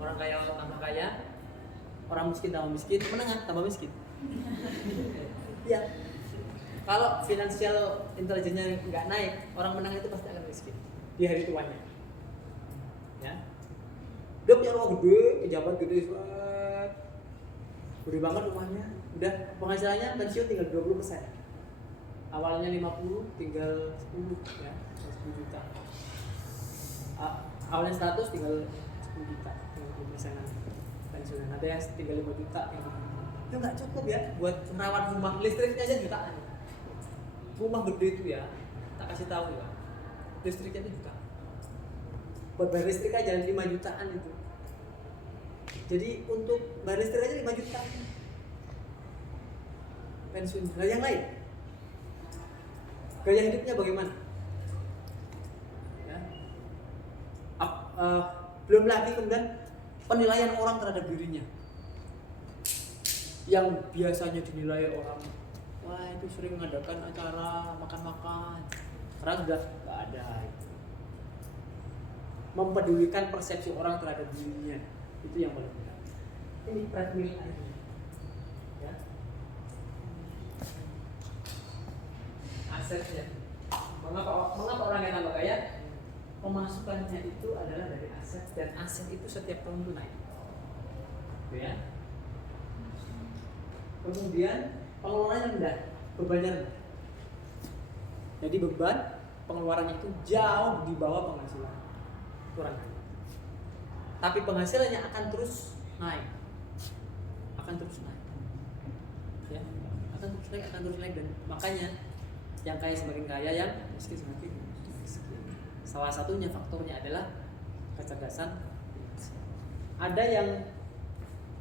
Orang kaya tambah kaya, orang miskin tambah miskin, menengah tambah miskin. Iya. Kalau finansial intelijennya nggak naik, orang menengah itu pasti akan miskin di hari tuanya. Ya. Dia punya rumah gede, pejabat gede, gede banget rumahnya. Udah penghasilannya pensiun tinggal 20%. Awalnya 50, tinggal 10 ya, 10 juta. Awalnya 100 tinggal 10 juta, tinggal 20%-an pensiunan. Ada yang tinggal 5 juta yang itu nggak cukup ya buat merawat rumah, listriknya aja jutaan. Rumah gede itu ya, tak kasih tahu ya, listriknya itu juta. Buat bayar listrik aja 5 jutaan itu. Jadi untuk bayar listrik aja 5 juta. Pensiun. Nah yang lain, gaya hidupnya bagaimana? Ya. Belum lagi kemudian penilaian orang terhadap dirinya. Yang biasanya dinilai orang, wah itu sering mengadakan acara makan-makan, sekarang sudah nggak ada itu. Mempedulikan persepsi orang terhadap dirinya, itu yang paling benar. Ini treadmill aja, ya. Asetnya, mengapa orang yang tambah kaya? Pemasukannya itu adalah dari aset, dan aset itu setiap tahun itu naik, ya. Kemudian pengeluarannya rendah, bebannya rendah. Jadi beban pengeluarannya itu jauh di bawah penghasilan. Kurang. Tapi penghasilannya akan terus naik. Ya, akan terus naik dan makanya yang kaya semakin kaya, yang miskin semakin miskin. Salah satunya faktornya adalah kecerdasan. Ada yang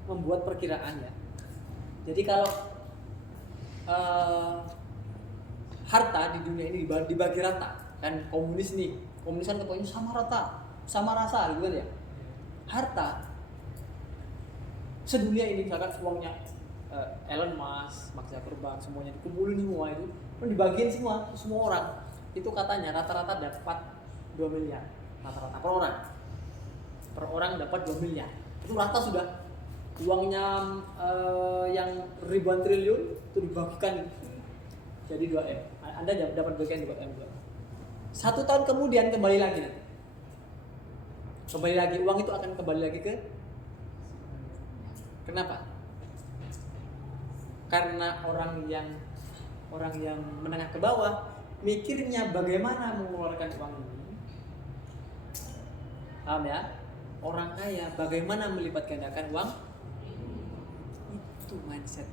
membuat perkiraan ya. Jadi kalau harta di dunia ini dibagi rata, kan komunis kan katanya sama rata, sama rasa gitu kan ya. Harta sedunia ini misalkan uangnya Elon Musk, Mark Zuckerberg, semuanya dikumpulin semua itu, dibagiin semua orang. Itu katanya rata-rata dapat 2 miliar rata-rata per orang dapat 2 miliar. Itu rata sudah. Uangnya yang ribuan triliun itu dibagikan jadi 2M. Anda dapat bagian 2M. 1 tahun kemudian kembali lagi nanti. Kembali lagi, uang itu akan kembali lagi ke. Kenapa? Karena orang yang menengah ke bawah mikirnya bagaimana mengeluarkan uang ini. Paham ya? Orang kaya bagaimana melipat gandakan uang? Itu mindset.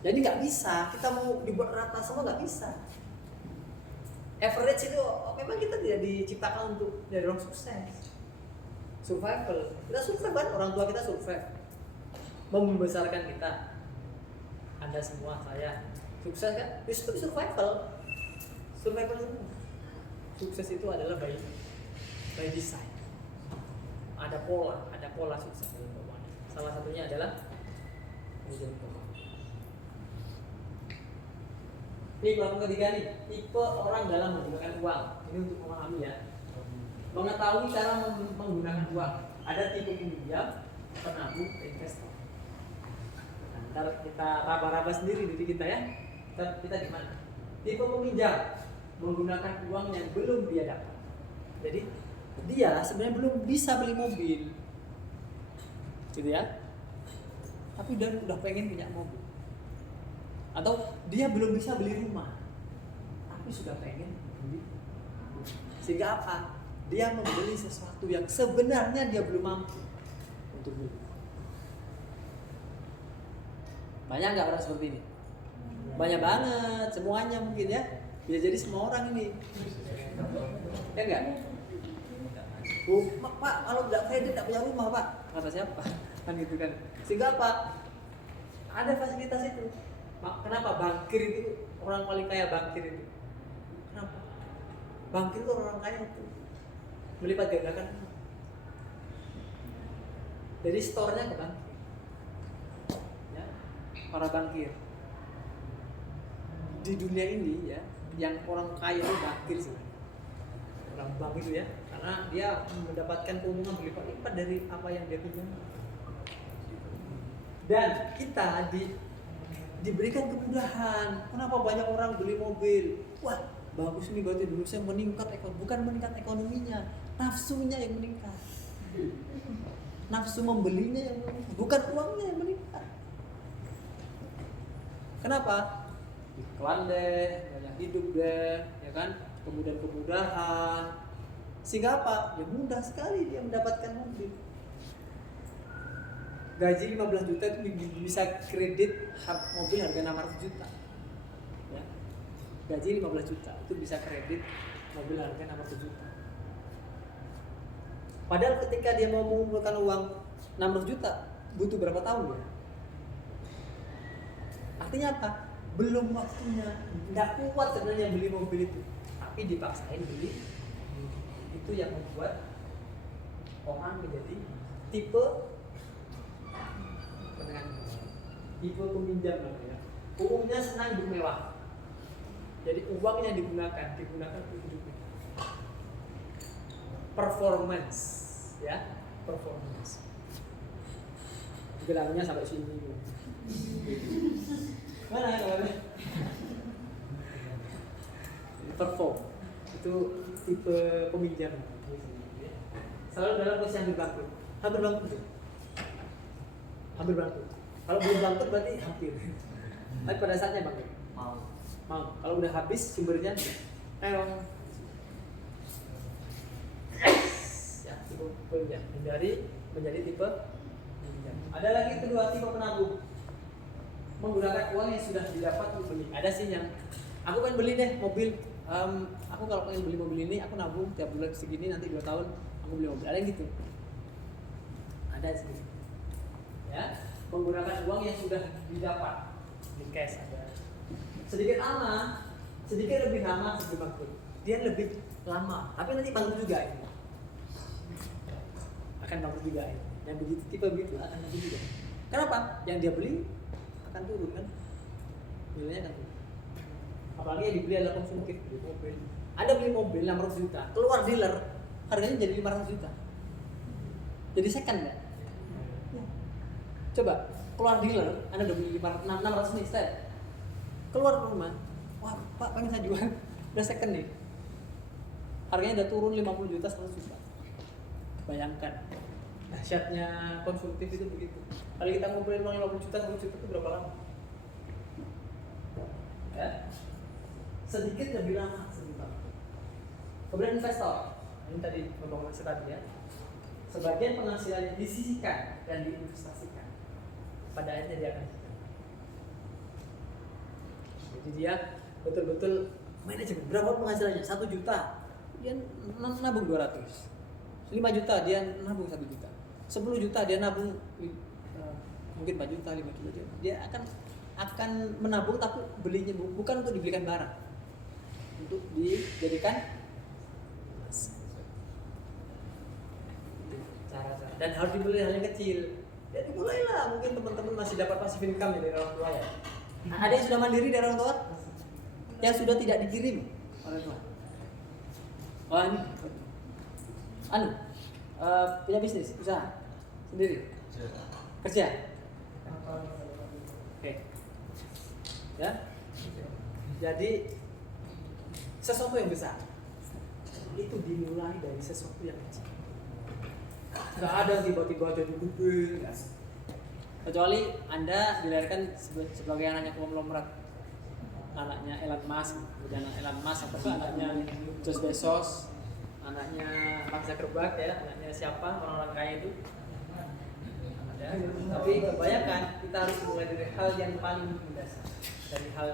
Jadi nggak bisa, kita mau dibuat rata semua nggak bisa. Average itu memang kita tidak diciptakan untuk dari orang sukses. Survival, kita survive kan, orang tua kita survive, membesarkan kita. Anda semua, saya sukses kan? Itu survival semua. Sukses itu adalah by design. Ada pola sukses dalam keuangan. Salah satunya adalah manajemen keuangan. Ini kelompok ketiga nih, tipe orang dalam menggunakan uang. Ini untuk memahami ya. Mengetahui cara menggunakan uang. Ada tipe peminjam, penabung, investor. Nah, ntar kita raba-raba sendiri diri kita ya. Kita di mana? Tipe peminjam menggunakan uang yang belum dia dapat. Jadi dia sebenarnya belum bisa beli mobil, gitu ya. Tapi udah pengen punya mobil. Atau dia belum bisa beli rumah, tapi sudah pengen beli. Sehingga apa? Dia membeli sesuatu yang sebenarnya dia belum mampu untuk beli. Banyak nggak orang seperti ini? Banyak banget, semuanya mungkin ya. Bisa jadi semua orang ini. Ya enggak? Pak, kalau nggak kredit nggak punya rumah, Pak. Kata siapa? Kan gitu kan. Sehingga apa? Ada fasilitas itu. Kenapa bankir itu orang paling kaya bankir itu? Kenapa? Bankir itu orang kaya itu melipat gandakan. Jadi store-nya ke bankir. Ya, para bankir. Di dunia ini ya, yang orang kaya itu bankir sih. Orang bank itu ya, karena dia mendapatkan keuntungan berlipat-lipat dari apa yang dia pinjam. Dan kita diberikan kemudahan. Kenapa banyak orang beli mobil? Wah, bagus nih berarti Indonesia meningkat ekonomi. Bukan meningkat ekonominya, nafsunya yang meningkat. Nafsu membelinya yang meningkat, bukan uangnya yang meningkat. Kenapa? Iklan deh, banyak hidup deh, ya kan? Kemudahan. Sehingga apa? Ya mudah sekali dia mendapatkan mobil. Gaji 15 juta itu bisa kredit mobil harga 600 juta. Ya. Gaji 15 juta itu bisa kredit mobil harga 600 juta. Padahal ketika dia mau mengumpulkan uang 600 juta butuh berapa tahun ya? Artinya apa? Belum waktunya. Nggak kuat sebenarnya beli mobil itu, tapi dipaksain beli. Itu yang membuat orang menjadi tipe peminjam namanya. Umumnya senang hidup mewah. Jadi uang yang digunakan untuk hidup mewah. Performance, ya, performance. Gelangnya sampai sini. Mana? Perform itu tipe peminjam. Selalu dalam posisi hampir bangkrut. Hampir bangkrut. Kalau belum bangkrut berarti hampir. Tapi pada saatnya bangkrut. Mau. Kalau udah habis sumbernya, ya, tipe peminjam. Menjadi tipe peminjam. Ada lagi kedua, tipe penabung. Menggunakan uang yang sudah didapat untuk beli. Ada sih yang aku pengen beli deh mobil. Aku kalau pengen beli mobil ini, aku nabung tiap bulan segini, nanti 2 tahun aku beli mobil. Ada yang gitu. Ada sih. Ya, menggunakan uang yang sudah didapat di cash ada. Sedikit lebih lama sebelum bangkrut. Dia lebih lama, tapi nanti bangkrut juga ini. Akan bangkrut juga ini. Yang begitu tipe begitu akan bangkrut juga. Kenapa? Yang dia beli akan turun kan? Nilainya akan turun. Apalagi yang dibeli adalah konsumtif, beli mobil. Anda beli mobil 600 juta, keluar dealer harganya jadi 500 juta. Jadi second enggak? Ya. Coba keluar dealer, Anda udah beli 600 nih, step. Keluar rumah, wah Pak pengen saya jual, udah second nih. Harganya udah turun 50 juta, 100 juta. Bayangkan, dahsyatnya konsumtif itu begitu. Kalau kita ngumpulin uang 50 juta, 100 juta itu berapa lama? Ya? Sedikit lebih lama sebentar. Kemudian investor, ini tadi membangun aset tadi ya. Sebagian penghasilannya disisihkan dan diinvestasikan. Pada akhirnya dia akan. Jadi dia betul-betul manajemen. Berapa penghasilannya? 1 juta. Dia nabung 200. 5 juta dia nabung 1 juta. 10 juta dia nabung mungkin 4 juta, 5 juta. Dia akan akan menabung, tapi belinya bukan untuk dibelikan barang, untuk dijadikan cara-cara, dan harus dimulai hal yang kecil. Jadi mulailah, mungkin teman-teman masih dapat passive income dari orang tua ya. Ada yang sudah mandiri dari orang tua, yang sudah tidak dikirim orang tua. Oh ini, punya bisnis, usaha sendiri, kerja. Oke. Ya. Jadi sesuatu yang besar itu dimulai dari sesuatu yang kecil. Nggak ada tiba-tiba jadi gede. Kecuali Anda dilahirkan sebagai anaknya konglomerat, anaknya Elon Musk, kemudian Elon Musk atau anaknya Jeff Bezos, anaknya Mark Zuckerberg ya, anaknya siapa orang-orang kaya itu. Ya, tapi kebanyakan kita harus mulai dari hal yang paling mendasar, dari hal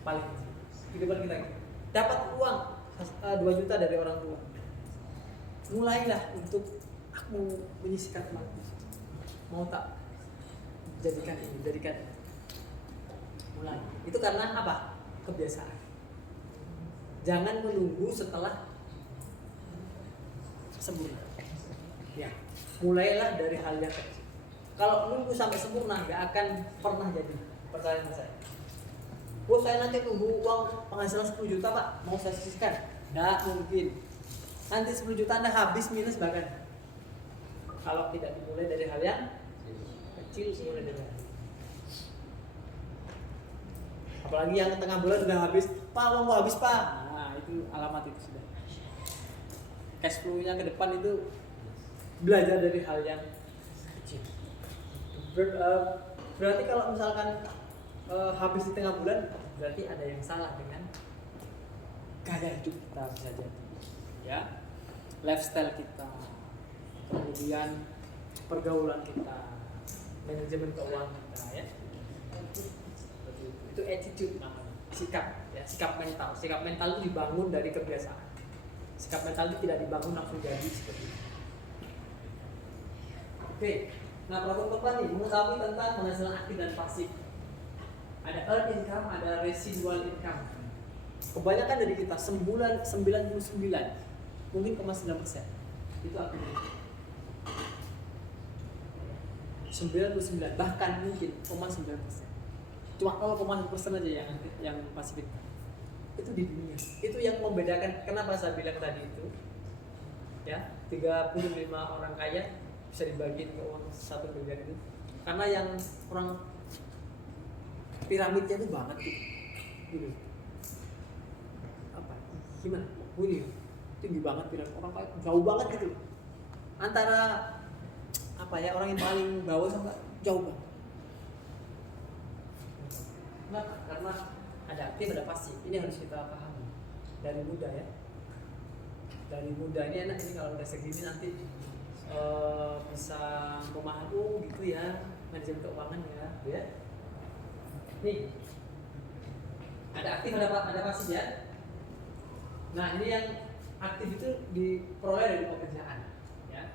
paling kecil. Kehidupan kita dapat uang 2 juta dari orang tua, mulailah untuk aku menyisihkan uangku, mau tak jadikan ini, jadikan ini. Mulai. Itu karena apa? Kebiasaan. Jangan menunggu setelah sempurna. Ya, mulailah dari hal yang kecil. Kalau nunggu sampai sempurna nggak akan pernah jadi. Percaya sama saya. Oh, saya nanti tunggu uang penghasilan 10 juta Pak, mau saya sisihkan. Nggak mungkin. Nanti 10 juta Anda habis minus bahkan. Kalau tidak dimulai dari hal yang kecil, mulai dari hal. Apalagi yang tengah bulan sudah habis, Pak uang gua habis Pak. Nah itu alamat itu sudah. Cash flow-nya ke depan itu belajar dari hal yang kecil. Berarti kalau misalkan habis di tengah bulan, berarti ada yang salah dengan gaya hidup kita bisa jadi, ya, lifestyle kita, kemudian pergaulan kita, manajemen keuangan kita, ya. Itu attitude namanya, sikap, ya, sikap mental. Sikap mental itu dibangun dari kebiasaan. Sikap mental itu tidak dibangun langsung jadi seperti itu. Oke, nah problem keempat nih, mengetahui tentang penghasilan aktif dan pasif. Ada earned income, ada residual income. Kebanyakan dari kita 99 mungkin 0,9% itu aktif. 99 bahkan mungkin 0,9%. Cuma 0,1% aja yang pasif income. Itu di dunia. Itu yang membedakan kenapa saya bilang tadi itu. Ya, 35 orang kaya bisa dibagi ke uang 1 miliar itu. Karena yang orang piramidnya itu banget gitu. Apa? Gimana? Bunyi tinggi banget piramid, orang kaya jauh banget gitu. Antara apa ya, orang yang paling bawah sama jauh banget. Kenapa? Karena ada aktif, ada pasif. Ini harus kita pahami dari muda ya. Dari muda ini enak ini kalau udah segini nanti bisa memahami gitu ya, manajemen keuangan ya. Nih, ada aktif, ada pasif ya. Nah ini yang aktif itu diperoleh dari pekerjaan, ya.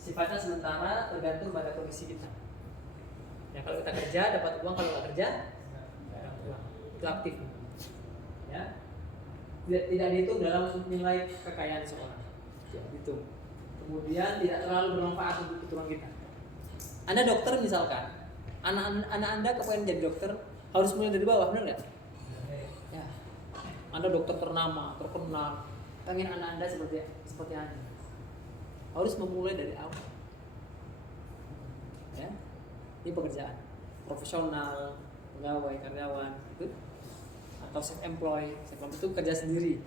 Sifatnya sementara, tergantung pada kondisi kita. Ya kalau kita kerja dapat uang, kalau nggak kerja dapat uang. Itu aktif, ya. Tidak dihitung dalam nilai kekayaan seorang. Tidak dihitung. Kemudian tidak terlalu bermanfaat untuk keturunan kita. Anda dokter misalkan, anak Anda kepengen jadi dokter, harus mulai dari bawah, benar nggak? Ya. Anda dokter ternama, terkenal, pengen anak Anda seperti Anda, harus memulai dari awal. Ya, ini pekerjaan profesional, pegawai, karyawan, itu atau self-employed itu kerja sendiri,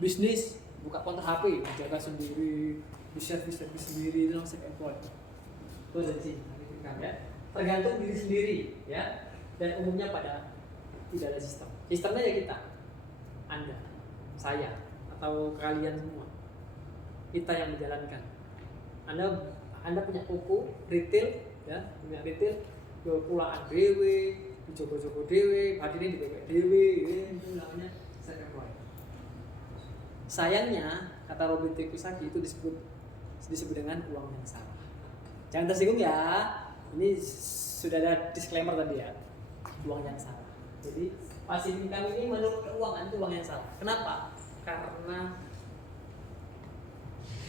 bisnis, buka konter HP, jaga sendiri, servis sendiri, itu self-employed. Itu dari sini, ya. Tergantung diri sendiri, ya. Dan umumnya pada tidak ada sistem. Sistemnya ya kita, Anda, saya, atau kalian semua. Kita yang menjalankan. Anda punya toko retail, ya, punya retail, pulaan dewe, dijogo-jogo dewe, hadirnya di bebek dewe, itu namanya self-employed. Sayangnya, kata Robin T. Kiyosaki itu disebut dengan uang yang salah. Jangan tersinggung ya. Ini sudah ada disclaimer tadi ya. uang yang salah. Jadi passive income ini menurut keuangan itu uang yang salah. Kenapa? Karena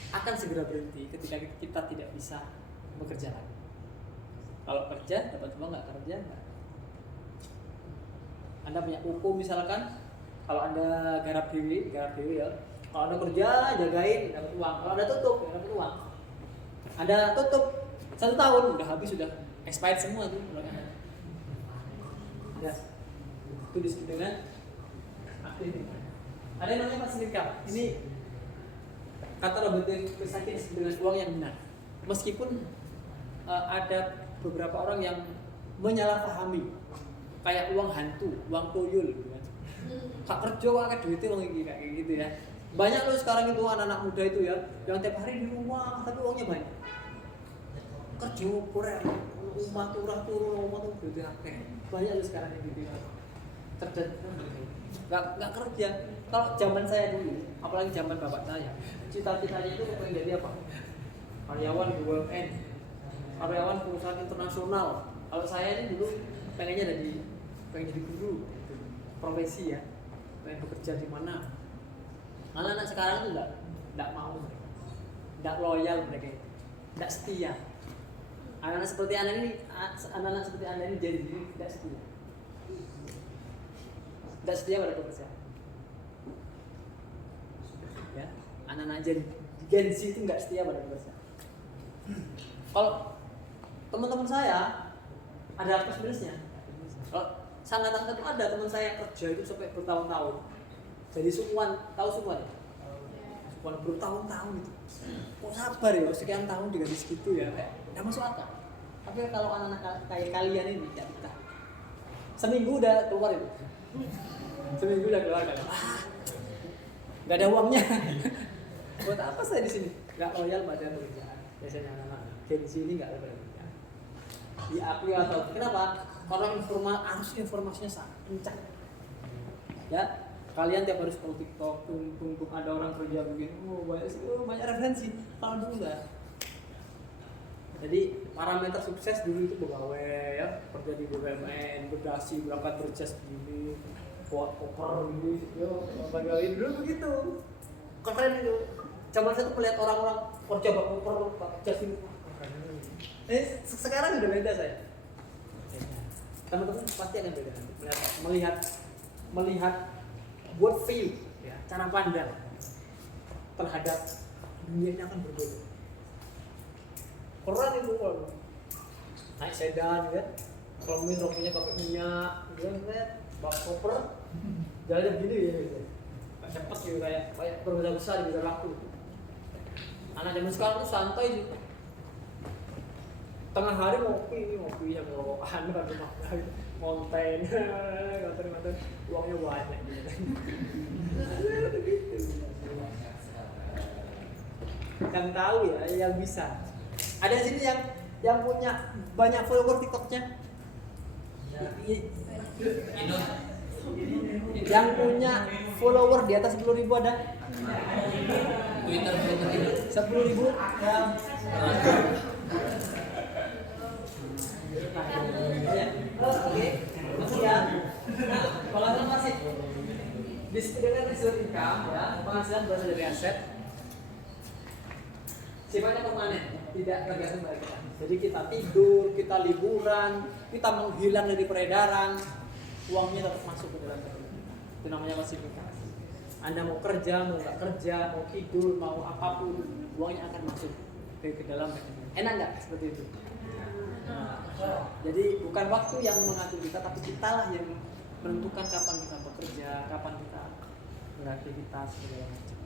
akan segera berhenti ketika kita tidak bisa bekerja lagi. Kalau kerja dapat uang, nggak kerja nggak. Anda punya UPU misalkan, kalau Anda garap dewi ya. Kalau Anda kerja jagain dapat uang. Kalau Anda tutup ya dapat uang. Anda tutup 1 tahun udah habis, sudah expired semua tuh. Ya, itu disebut dengan active income. Ada yang namanya passive income. Ini kata Robert Kiyosaki disebut dengan uang yang benar. Meskipun ada beberapa orang yang menyalahpahami, kayak uang hantu, uang tuyul gitu kan. Kak kerja akeh duitnya uang iki kayak gitu ya. Banyak loh sekarang itu anak-anak muda itu ya, yang tiap hari di rumah tapi uangnya banyak. Kerja kurang, rumah turun, rumah tuh duitnya akeh. Banyak loh sekarang yang gitu ya. Cerdas, nggak kerja. Kalau zaman saya dulu, apalagi zaman bapak saya, cita-citanya itu pengen jadi apa? Karyawan BUMN, karyawan perusahaan internasional. Kalau saya ini dulu pengen jadi guru, profesi ya, pengen bekerja di mana. Anak-anak sekarang itu nggak mau, nggak loyal mereka, nggak setia. Anak-anak seperti anda ini jadi tidak setia. Tidak setia pada pekerjaan. Ya, anak-anak Gen Z itu nggak setia pada pekerjaan. Kalau teman-teman saya ada plus minusnya. Kalau sangat itu ada teman saya kerja itu sampai bertahun-tahun. Jadi sukuan, tahu sukuan? Sukuan bertahun-tahun itu. Kok sabar ya, sekian tahun digaji segitu ya, nggak masuk akal. Tapi kalau anak-anak kayak kalian ini tidak betah. Seminggu udah keluar itu. Seminggu udah keluar kan? Nggak ada uangnya. Buat apa saya di sini? Nggak loyal pada pekerjaan. Biasanya anak-anak Gen Z ini nggak ada pekerjaan. Diakui atau kenapa? Karena harus informasinya sangat kencang. Ya, kalian tiap hari scroll TikTok, tunggu ada orang kerja begini, banyak referensi. Kalau dulu enggak. Jadi parameter sukses dulu itu pegawai ya, kerja di BUMN, berdasi, berangkat berjas begini, buat koper gini, pegawai dulu begitu. Keren itu. Zaman saya tuh melihat orang-orang kerja bawa koper, pakai jas ini. Sekarang udah beda saya. Teman-teman pasti akan beda melihat world view ya, cara pandang terhadap dunia ini akan berbeda. Keren itu kalau naik sedan kan, kalau rompinya pakai minyak, dia kan bawa koper, jalan begini ya gitu. Nggak cepet gitu kayak berbeda besar bisa laku. Anak zaman sekarang tuh santai sih. Tengah hari ngopi yang rokokan kan rumahnya gitu. Konten, uangnya banyak gitu. Yang tahu ya, yang bisa. Ada di sini yang punya banyak follower TikToknya. Yang punya follower di atas 10.000 ada? Twitter 10.000? Oke, masih ya. Nah, penghasilan pasif disebut dengan reserve income ya, penghasilan berasal dari aset. Sifatnya permanen, tidak tergantung pada kita. Jadi kita tidur, kita liburan, kita menghilang dari peredaran, uangnya tetap masuk ke dalam rekening kita. Itu namanya passive income. Anda mau kerja, mau nggak kerja, mau tidur, mau apapun, uangnya akan masuk ke dalam rekening. Enak nggak seperti itu? Jadi bukan waktu yang mengatur kita, tapi kita lah yang menentukan kapan kita bekerja, kapan kita beraktivitas segala macam.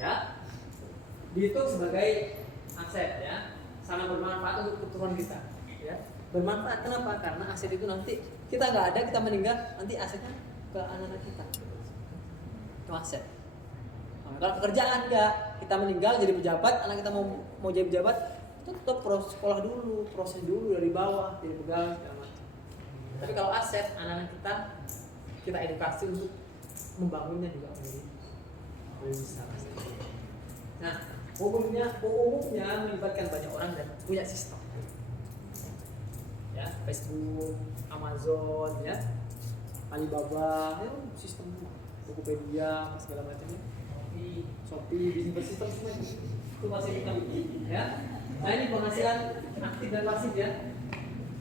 Ya, dihitung sebagai aset ya, sangat bermanfaat untuk keturunan kita. Ya, bermanfaat kenapa? Karena aset itu nanti kita nggak ada, kita meninggal, nanti asetnya ke anak-anak kita. Itu aset. Nah, kalau pekerjaan enggak, kita meninggal jadi pejabat, anak kita mau jadi pejabat, tetap proses sekolah dulu, proses dulu dari bawah, jadi pegawai segala macam. Tapi kalau aset anak-anak kita edukasi untuk membangunnya juga menjadi besar. Nah, umumnya melibatkan banyak orang dan punya sistem. ya, Facebook, Amazon, ya, Alibaba, ya, sistem Tokopedia, segala macamnya, Shopee, bisnis sistem semua itu masih kita ya. Nah ini penghasilan aktif dan pasif ya.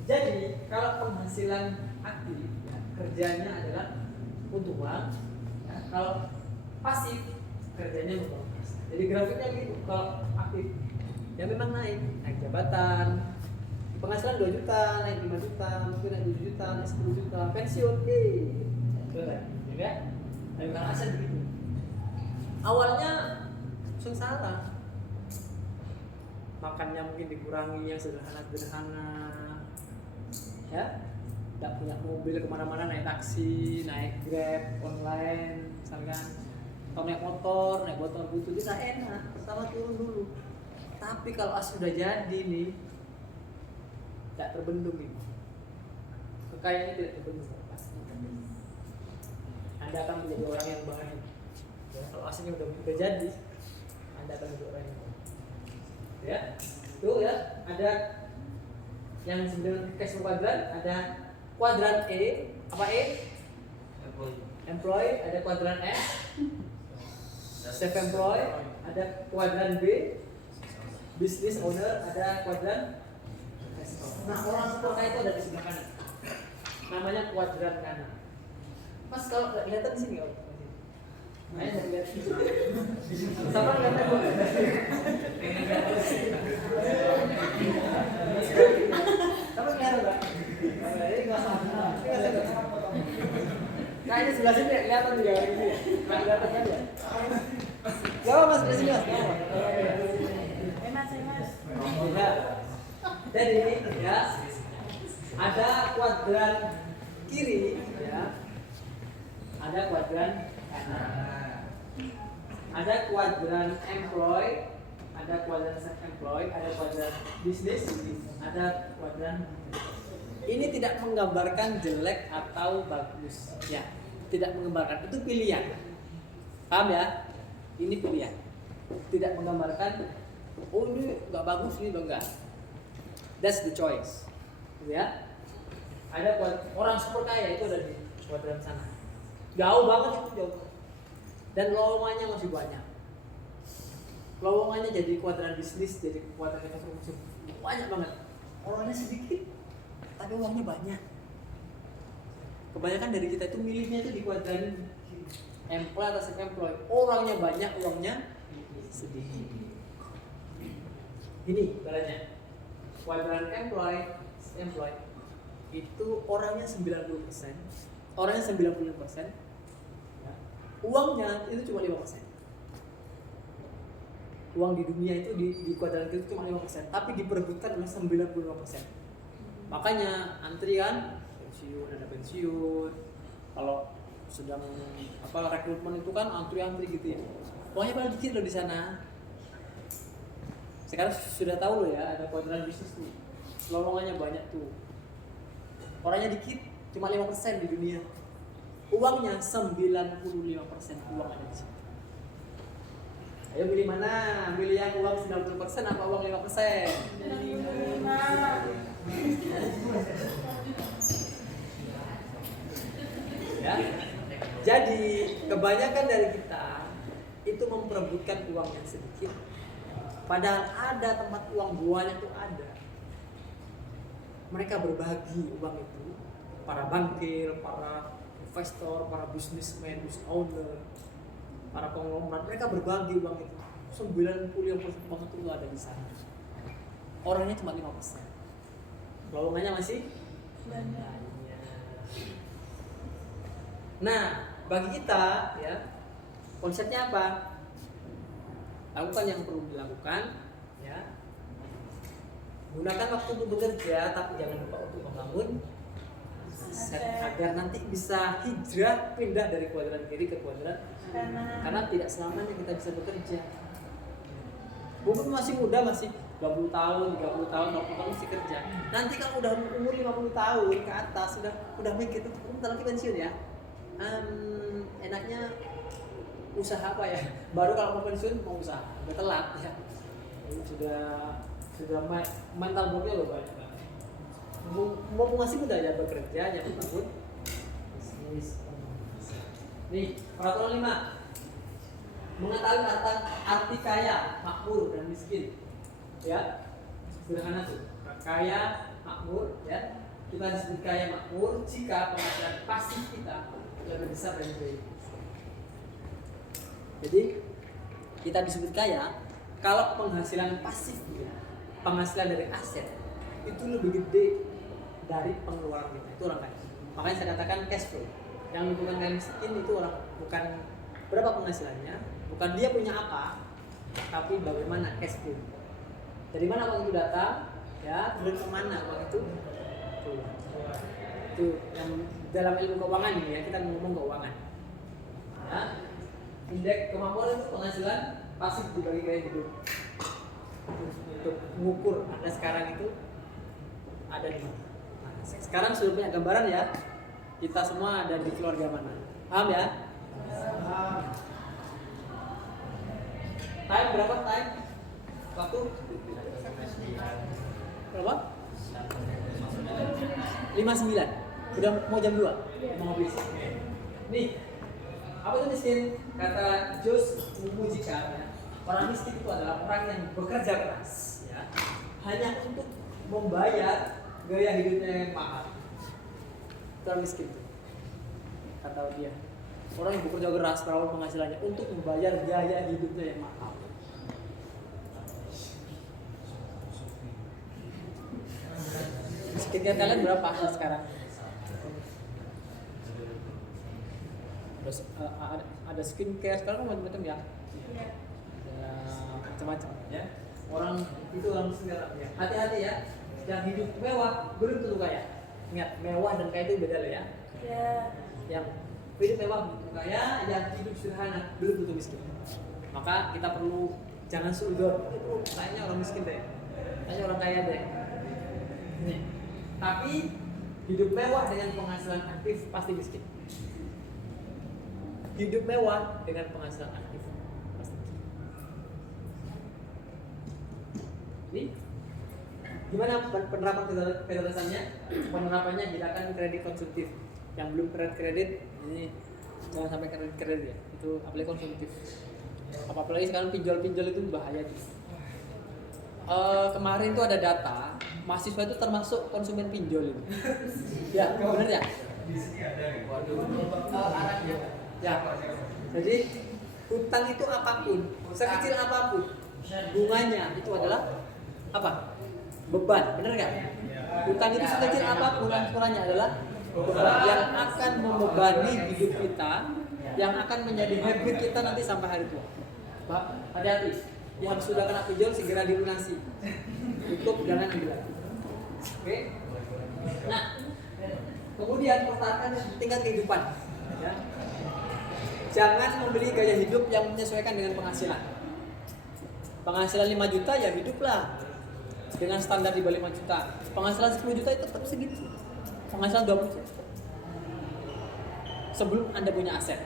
Jadi kalau penghasilan aktif ya, kerjanya adalah untuk uang, ya. Kalau pasif kerjanya untuk uang. Jadi grafiknya gitu. Kalau aktif ya memang naik jabatan, penghasilan 2 juta, naik 5 juta, mungkin naik 7 juta, naik 10 juta, pensiun, keren, ya. Tapi kalau aset begitu. Awalnya sengsara, makannya mungkin dikurangi yang sederhana, ya, tidak punya mobil kemana-mana, naik taksi, naik grab online, misalkan, atau naik motor, naik botol butut, itu enak, pertama turun dulu. Tapi kalau sudah jadi nih, tidak terbendung nih, kekayaannya tidak terbendung, pasti. Anda akan menjadi orang yang baik. Ya, kalau aslinya udah jadi, Anda akan menjadi orang yang baik. Ya, itu ya, ada yang disebut cash flow quadrant, ada kuadran E, apa E? Employee, ada kuadran S, self employed, ada kuadran B, business owner, ada kuadran S. Nah, orang super kaya itu ada di sebelah kanan. Namanya kuadran kanan. Mas kalau nggak kelihatan di sini, ayo nggak kelihatan. Sama kelihatan kok. Sama kelihatan nggak? Ini nggak sama. Nah ini sebelah sini kelihatan juga ini ya. Nggak kelihatan kan ya? Gak apa mas, di sini mas. Mas. Ya. Jadi ya ada kuadran kiri ya. Ada kuadran kanan. Ada kuadran employee, ada kuadran self-employed, ada kuadran bisnis, ada kuadran. Ini tidak menggambarkan jelek atau bagus, ya. Tidak menggambarkan, itu pilihan. Paham ya? Ini pilihan. Tidak menggambarkan, oh ini nggak bagus, ini enggak. That's the choice, ya. Ada orang super kaya itu ada di kuadran sana. Jauh banget itu, jauh. Dan lowongannya masih banyak. Lowongannya jadi kuadran bisnis, jadi kuadran ekonomi banyak banget. Orangnya sedikit, tapi uangnya banyak. Kebanyakan dari kita itu milihnya itu di kuadran employee atau self-employed. Orangnya banyak, uangnya sedikit. Ini caranya. Kuadran employee itu orangnya 90%, orangnya 95%, ya. Uangnya itu cuma 5%. Uang di dunia itu di kuadran itu cuma 5%, tapi diperebutkan oleh 95%. Makanya antrian pensiun, ada pensiun. Kalau sedang rekrutmen itu kan antri gitu ya. Uangnya paling dikit loh di sana. Sekarang sudah tahu loh ya, ada kuadran bisnis tuh. Lowongannya banyak tuh. Orangnya dikit, cuma 5% di dunia. Uangnya 95% uang ada di sini. Ayo pilih mana? Pilih yang uang 90% apa uang 5%? Ya. Jadi kebanyakan dari kita itu memperebutkan uang yang sedikit. Padahal ada tempat uang banyak tuh ada. Mereka berbagi uang itu, para bankir, para investor, para businessman, business owner, para konglomerat, mereka berbagi uang itu. 90% uang itu ada di sana. Orangnya cuma 5%. Lowongannya masih banyak. Nah, bagi kita ya, konsepnya apa? Lakukan yang perlu dilakukan, ya. Gunakan waktu untuk bekerja, tapi jangan lupa untuk membangun aset agar nanti bisa hijrah, pindah dari kuadran kiri ke kuadran kanan. Karena tidak selamanya kita bisa bekerja. Mungkin masih muda, masih 20 tahun, 30 tahun, 40 tahun masih kerja. Nanti kalau udah umur 50 tahun ke atas, udah mikir, bentar lagi pensiun ya. Enaknya usaha apa ya? Baru kalau mau pensiun mau usaha, udah telat ya. Sudah mental blocknya loh banyak banget. Mumpung masih muda ya bekerja, jangan takut. Bisnis. Nih, peraturan 5. Mengetahui arti kaya, makmur, dan miskin. Ya, sederhana tuh. Kaya, makmur, ya. Kita disebut kaya makmur jika penghasilan pasif kita lebih besar dari itu. Jadi kita disebut kaya kalau penghasilan pasif kita, penghasilan dari aset itu lebih gede dari pengeluaran kita. Itu orang kaya. Makanya saya katakan cash flow. Yang bukan kaya miskin itu orang bukan berapa penghasilannya, bukan dia punya apa, tapi bagaimana cash flow. Dari mana uang itu datang, ya, dan kemana uang itu keluar. Itu yang dalam ilmu keuangan ini ya, kita ngomong keuangan. Ya, indeks kemampuan itu penghasilan pasif dibagi gaya hidup. Untuk mengukur Anda sekarang itu ada di mana. Nah, sekarang sudah punya gambaran ya, kita semua ada di keluarga mana. Paham ya? Time berapa time? Waktu? Berapa? 59. Udah mau jam 2? Mau habis. Nih, apa itu miskin? Kata Jos Mujika, ya, orang miskin itu adalah orang yang bekerja keras, ya, hanya untuk membayar gaya hidupnya yang mahal. Itu orang miskin tuh, kata dia. Orang yang bekerja keras, berapa penghasilannya untuk membayar gaya hidupnya yang mahal. Miskinnya kalian berapa sekarang? Ada skincare sekarang macam-macam ya. Ya, macam-macam ya. Orang itu orang miskin ya. Hati-hati ya. Yang hidup mewah belum tentu kaya. Ingat, mewah dan kaya itu beda loh ya. Yang hidup mewah belum tentu kaya, yang hidup sederhana belum tentu miskin. Maka kita perlu jangan suudon. Itu kayaknya orang miskin deh. Kayaknya orang kaya deh. Nih. Tapi hidup mewah dengan penghasilan aktif pasti miskin. Hidup mewah dengan penghasilan aktif pasti miskin. Ini gimana penerapan keterusannya? Penerapannya kita akan kredit konsumtif. Yang belum kredit ini jangan sampai kredit ya. Itu apalagi konsumtif. Apalagi sekarang pinjol itu bahaya tuh. Kemarin tuh ada data mahasiswa itu termasuk konsumen pinjol ini. Ya, benar ya? Di sini ada. Arahnya. Ya. Jadi hutang itu apapun, sekecil apapun, bunganya itu adalah apa? Beban, benar nggak? Hutang itu sekecil apapun, ukurannya adalah beban yang akan membebani hidup kita, yang akan menjadi habit kita nanti sampai hari tua. Pak, hati-hati. Yang sudah kena pinjol segera dilunasi. Tutup, jangan ambil lagi. Oke? Nah, kemudian pertahankan tingkat kehidupan. Ya. Jangan membeli gaya hidup yang menyesuaikan dengan penghasilan. Penghasilan 5 juta ya hiduplah dengan standar di bawah 5 juta. Penghasilan 10 juta itu tetap segitu. Penghasilan 20 juta. Sebelum Anda punya aset.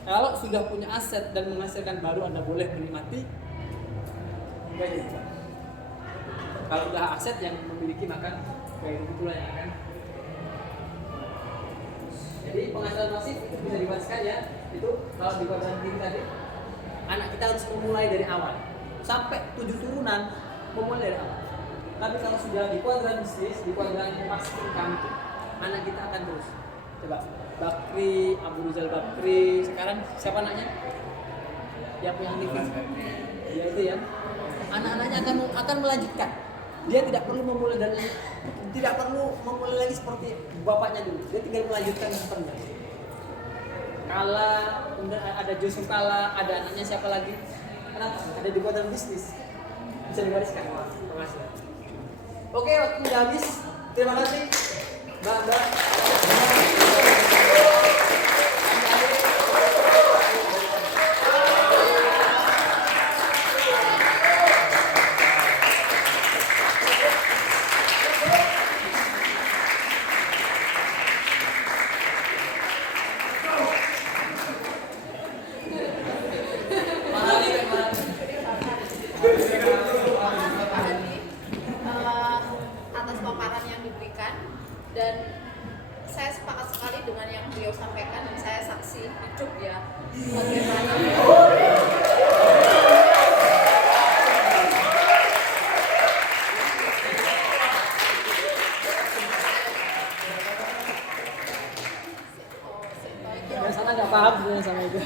Kalau sudah punya aset dan menghasilkan baru Anda boleh menikmati gaya hidup. Kalau sudah aset yang memiliki maka gaya hidup itulah yang akan. Jadi penghasilan pasif itu bisa diwariskan ya. Itu kalau di kuadran kiri tadi, anak kita harus memulai dari awal sampai 7 turunan, memulai dari awal. Tapi kalau sudah di kuadran bisnis, di kuadran passive income itu, anak kita akan terus. Coba Bakri, Abu Rizal Bakri, sekarang siapa anaknya? Yang punya aktivis. Ya itu ya. Anak-anaknya akan melanjutkan. Dia tidak perlu memulai lagi seperti bapaknya dulu. Dia tinggal melanjutkan sepenuhnya. Kala, kemudian ada Joshua Kala, ada anaknya siapa lagi? Kenapa? Ada di kuadran bisnis. Bisa diwariskan. Terima kasih. Oke, waktu sudah habis. Terima kasih. Mbak. Atas paparan sampaikan, dan saya sepakat sekali dengan yang beliau sampaikan, dan saya saksi hidup ya bagaimana Sana nggak paham sebenarnya sama itu.